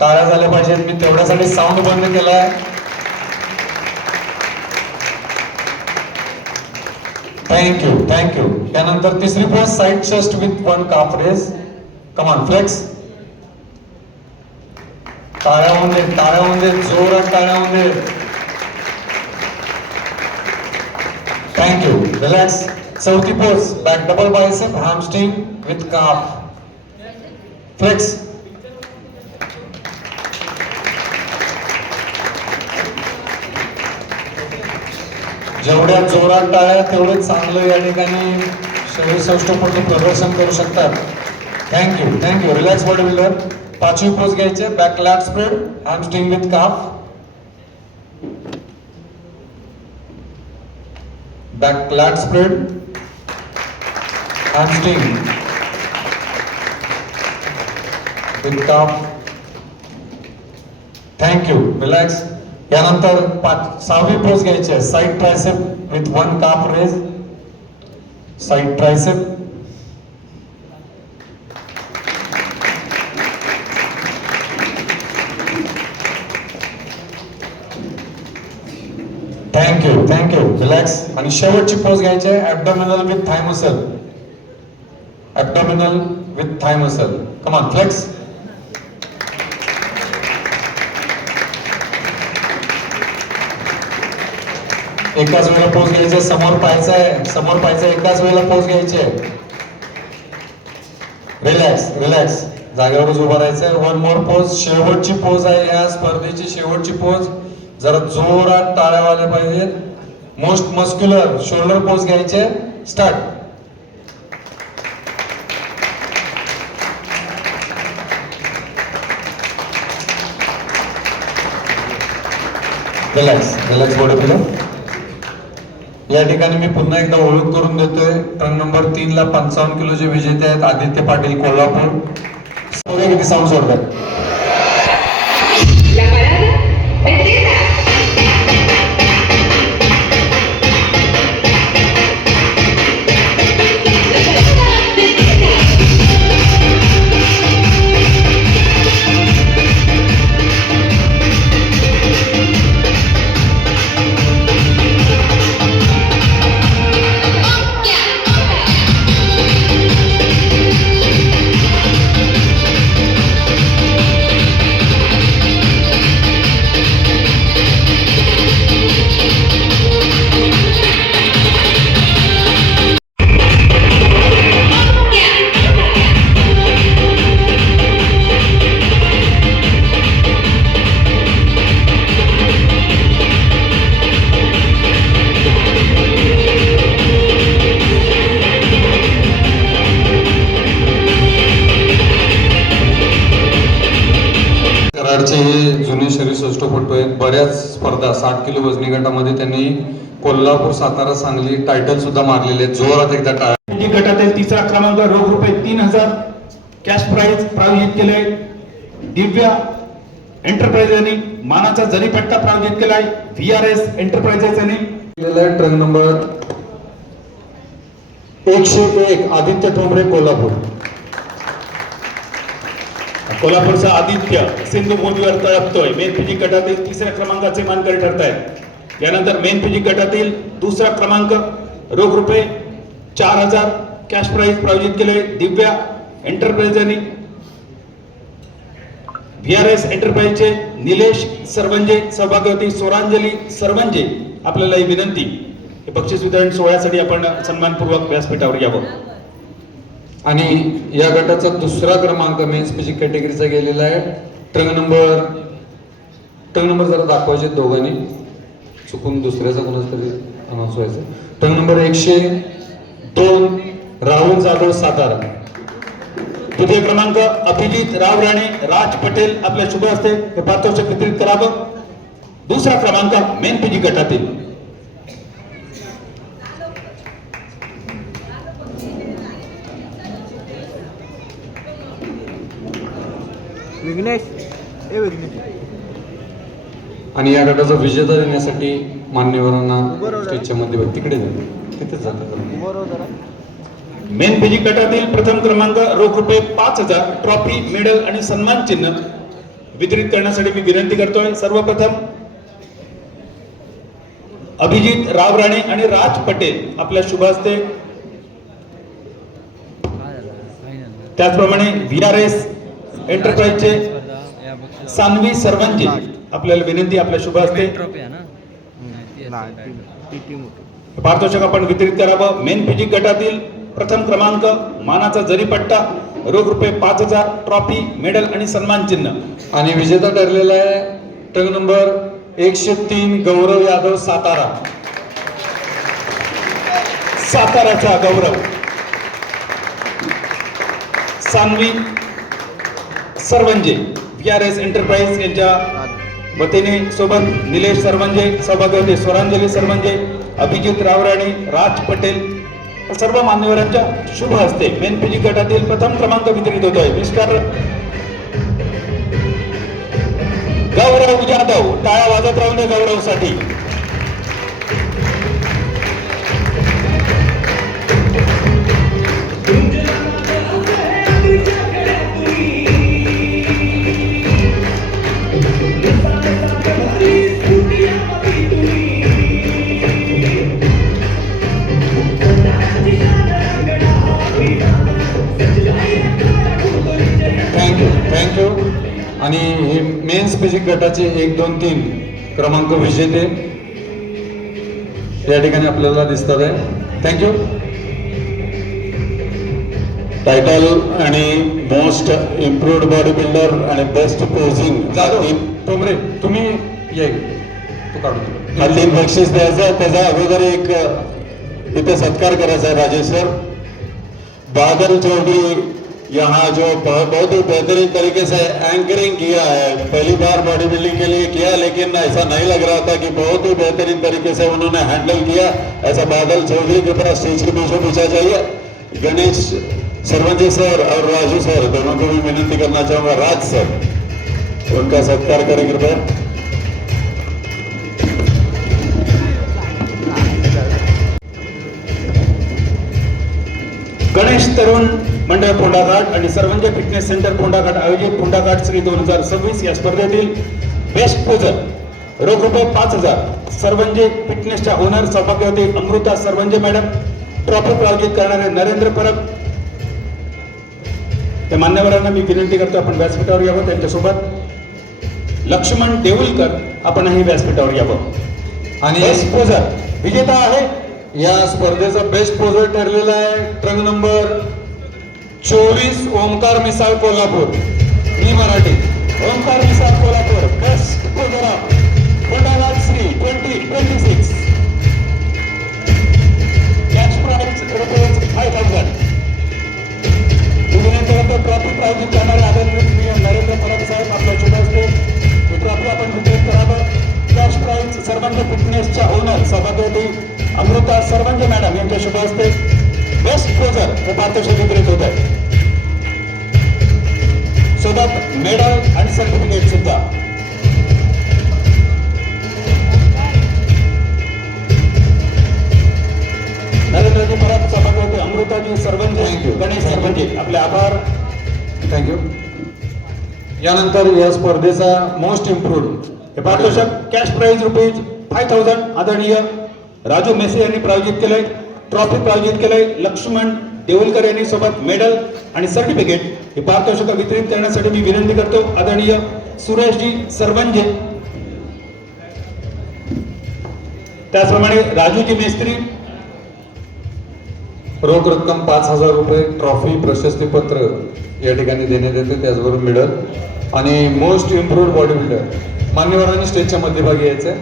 टाळ्या झाल्या पाहिजेत. मी तेवढ्यासाठी साऊंड बंद केलाय. Thank you thank you. त्यानंतर तिसरी pose, side chest with one calf raise. Come on, flex. टाळ्या होऊन दे, टाळ्या होऊन दे, जोरात टाळ्या होऊन दे. थँक्यू. रिलॅक्स. चौथी pose, back double bicep hamstring with calf. Flex. जेवढ्या जोरात टाळ्या तेवढं चांगलं या ठिकाणी शरीर सौष्ठवपूर्ण प्रदर्शन करू शकतात. Thank you thank you. Relax body builder. पाचवी पोज घ्यायचे, back lat spread hamstring with calf. Back lat spread hamstring with calf. Thank you. Relax. यानंतर सहावी पोज घ्यायची आहे, side tricep with one calf raise. Side tricep. Thank you thank you. Relax. आणि शेवटची pose घ्यायची आहे, abdominal with thigh muscle. Abdominal with thigh muscle. Come on, flex. एकाच वेळेला पोज घ्यायचे. समोर पाहायचं आहे, समोर पाहायचं, एकाच वेळेला पोज घ्यायचे. Relax relax. जागेवरच उभं राहायचंय. One more pose. शेवटची पोज आहे या स्पर्धेची, शेवटची पोज. जरा जोरात टाळ्या वाजल्या पाहिजेत. मोस्ट मस्क्युलर शोल्डर पोज घ्यायचे. Start. Relax relax body builder. या ठिकाणी मी पुन्हा एकदा ओळख करून देतोय. ट्रंक नंबर 3 ला 55 किलोचे विजेते आहेत आदित्य पाटील, कोल्हापूर. किती साऊंड सोडतात. La parada empieza. कराडचे हे जुने शरीर सौष्ठवपटू आहेत. बऱ्याच स्पर्धा 60 किलो वजनी गटामध्ये त्यांनी कोल्हापूर, सातारा, सांगली टायटल सुद्धा मारलेले आहेत. जोरात एकदा टाळ्या. जी गटातील तिसरा क्रमांक रोख रुपये 3000 कॅश प्राइज प्रायोजित केले. दिव्या एंटरप्राइज यांनी मानाचा जरीपट्टा प्रायोजित केलाय. VRS एंटरप्राइजेस यांनी ट्रंक नंबर 101 आदित्य ठोंबरे, कोल्हापूर. कोल्हापूरचा आदित्य सिंधू मोदीवर तळपतोय. मेन फिजिक गटातील तिसऱ्या क्रमांकाचे मानकरी ठरत आहेत. यानंतर मेन फिजिक गटातील दुसरा क्रमांक रोख रुपये 4000 कॅश प्राइज प्रायोजित केले. दिव्या एंटरप्राइज यांनी VRS एंटरप्राइजचे निलेश सरवंजे, सौभाग्यवती सोरांजली सरवंजे आपल्याला ही विनंती, हे बक्षीस वितरण सोहळ्यासाठी आपण सन्मानपूर्वक व्यासपीठावर यावं. आणि या गटाचा दुसरा क्रमांक मेन्स फिजिक कॅटेगरीचा गेलेला आहे. ट्रंक नंबर जरा दाखवायचे दोघांनी, चुकून दुसऱ्याचा कोणाचा तरी अनाउन्स व्हायचं. Trunk number 102 Rahul Jadhav, Satara. तृतीय क्रमांक अभिजित राव राणे राज पटेल आपल्या शुभ हस्ते हे पारितोषिक वितरित करावं. दुसरा क्रमांक मेन पीजी गटातील विघ्नेश ए विघ्नेश. आणि या गटाचा विजेता देण्यासाठी मान्यवरांना स्टेजच्या मध्यभागी तिकडे जाईल, तिथेच जातात. मेन पीजी गटातील प्रथम क्रमांक रोख रुपये 5,000 ट्रॉफी मेडल आणि सन्मान चिन्ह वितरित करण्यासाठी मी विनंती करतोय. सर्वप्रथम अभिजित राव राणे आणि राज पटेल आपल्या शुभ हस्ते, त्याचप्रमाणे VRS एंटरप्राइजचे सानवी सर्वांची आपल्याला विनंती आपल्या शुभ हस्ते पारितोषिक आपण वितरित करावं. मेन पीजी गटातील प्रथम क्रमांक मानाचा जरीपट्टा रोख रुपये 5,000 ट्रॉफी मेडल आणि सन्मान चिन्ह. आणि विजेता ठरलेला आहे टंग नंबर 103 गौरव यादव सातारा. साताराचा गौरव सानवी सर्वंजे VRS एंटरप्राइज यांच्या वतीने सोबत निलेश सर्वंजे सहभागी होते. स्वरांजली सर्वंजे, अभिजित रावराणे, राज पटेल सर्व मान्यवरांच्या शुभ हस्ते मेन पीजी गटातील प्रथम क्रमांक वितरित होतोय. मिस्टर गौरव जाधव, टाळ्या वाजत राहून दे गौरवसाठी. थँक्यू. आणि हे मेन्स पीजी गटाचे 1, 2, 3 क्रमांक विजेते या ठिकाणी आपल्याला दिसतात आहे. थँक्यू. टायटल आणि मोस्ट इम्प्रूव्ड बॉडी बिल्डर आणि बेस्ट पोझिंग जाधव टोमरे तुम्ही ये तू काढून हा 3 बक्षीस द्यायचं. त्याचा अगोदर एक इथे सत्कार करायचा है राजेश सर. बादल चौधरी यहाँ जो बहुत ही बेहतरीन तरीके से एंकरिंग किया है, पहली बार बॉडी बिल्डिंग के लिए किया, लेकिन ऐसा नहीं लग रहा था कि बहुत ही बेहतरीन तरीके से उन्होंने हैंडल किया. ऐसा बादल चौधरी के ऊपर स्टेज के बीचों बीच आ जाइए. गणेश सर्वंजे सर और राजू सर दोनों को भी विनंती करना चाहूंगा. राज सर उनका सत्कार करें कृपया. गणेश तरुण मंडळ फोंडाघाट आणि सर्वंज फिटनेस सेंटर फोंडाघाट आयोजित फोंडाघाट श्री 2026 या स्पर्धेतील बेस्ट पोजर रोख रुपये 5,000 सर्वंजे फिटनेसच्या ओनर सहभागी होते अमृता सर्वंजे मॅडम. ट्रॉफी प्रायोजित करणारे नरेंद्र परब. त्या मान्यवरांना मी विनंती करतो आपण व्यासपीठावर यावं. त्यांच्यासोबत लक्ष्मण देऊलकर आपणही व्यासपीठावर यावं. आणि बेस्ट पोजर विजेता आहे या स्पर्धेचा बेस्ट पोझर ठरलेला आहे ट्रंक नंबर 24 ओमकार मिसाळ कोल्हापूर. मी Marathi. Omkar Misal Kolhapur. Best पोजर Phondaghat Shri 2026. Cash price रुपये 5,000. विनंती करतो ट्रॉफी प्रायोजित करणारे आदरणीय नरेंद्र परब साहेब आपल्या शुभ हस्ते ही ट्रॉफी आपण वितरित करावं. कॅश प्राइज सर्वांच्या फिटनेसच्या ओनर सहभागी होती अमृता सर्वंजे मॅडम यांच्या शुभ हस्ते बेस्ट पोजर हे पारितोषिक वितरित होत आहे. सोबत मेडल आणि सर्टिफिकेट सुद्धा. नरेंद्रजी परब सहभागी होते अमृताजी सर्वंजे, गणेश सर्वंजे आपले आभार. थँक्यू. यानंतर या स्पर्धेचा मोस्ट इम्प्रूव्ड हे पारितोषिक कॅश प्राइज रुपीज 5,000 आदरणीय राजू मेसे यांनी प्रायोजित केलंय. ट्रॉफी प्रायोजित केलंय लक्ष्मण देऊलकर यांनी. सोबत मेडल आणि सर्टिफिकेट हे पारितोषिक वितरित करण्यासाठी मी विनंती करतो आदरणीय सुरेशजी सर्वंजे. त्याचप्रमाणे राजूजी मेस्त्री. रोख रक्कम 5,000 रुपये, ट्रॉफी, प्रशस्तीपत्र या ठिकाणी देण्यात येते. त्याचबरोबर मेडल आणि मोस्ट इम्प्रूव्ड बॉडी बिल्डर मान्यवरांनी स्टेजच्या मध्यभागी यायचं आहे.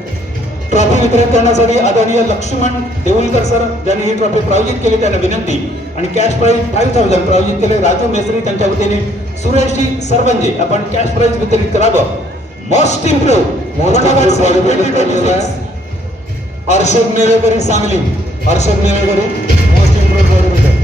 ट्रॉफी वितरित करण्यासाठी आदरणीय लक्ष्मण देऊलकर सर ज्यांनी ही ट्रॉफी प्रायोजित केली त्यांना विनंती. आणि कॅश प्राइज 5000 प्रायोजित केले राजू मेसरी त्यांच्या वतीने. सुरेशजी सरवंजे आपण कॅश प्राइज वितरित करावं. Most improve Harshad Mevekari Sangli. Harshad Mevekari most improve body builder.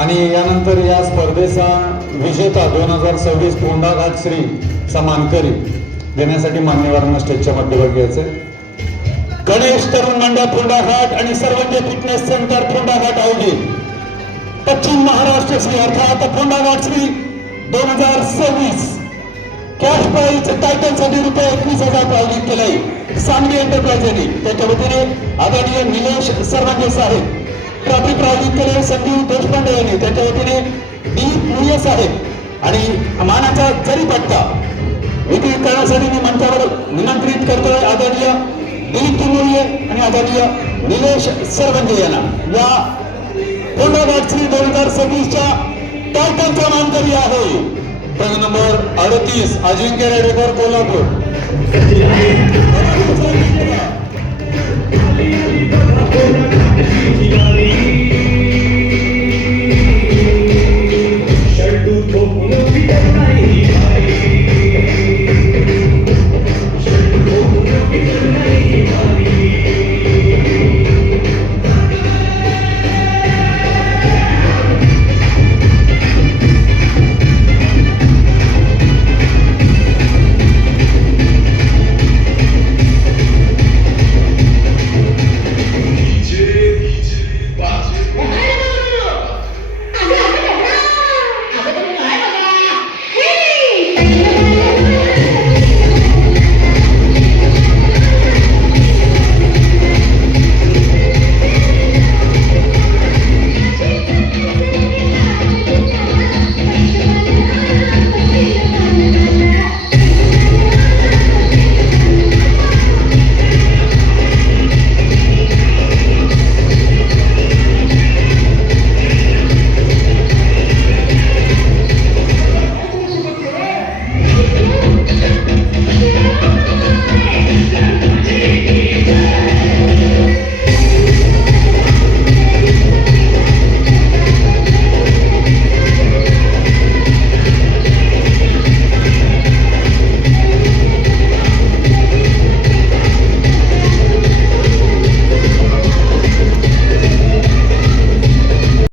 आणि यानंतर या स्पर्धेचा विजेता 2026 फोंडा घाट श्री समानकरी देण्यासाठी मान्यवरांना स्टेजच्या मध्यभागी यायचंय. गणेश तरुण मंडळ फोंडा घाट आणि सर्वंजे फिटनेस सेंटर फोंडा घाट आयोजित पश्चिम महाराष्ट्र श्री अर्थात फोंडा घाट श्री 2026 कॅश प्राइज टायटलसाठी ₹21,000 प्रायोजित केले सांगली एंटरप्राइजेसनी. त्याच्या वतीने आदरणीय निलेश सरवंजे साहेब. ट्रॉफी प्रायोजित केले संजीव देशपांडे यांनी. त्यांच्या वतीने डी मुळे साहेब आणि मानाचा जरी पट्टा वितरित करण्यासाठी मी मंचावर निमंत्रित करतोय आदरणीय दिलीप मुळे आणि आदरणीय निलेश सरवंजे यांना. या फोंडा घाट श्री 2026च्या टायटलचा मानकरी आहे. टंग नंबर 38 अजिंक्य रेडेकर कोल्हापूर. शर्टू ठोकून फिरत नाही बाई. शर्टू ठोकून फिरत नाही बाई.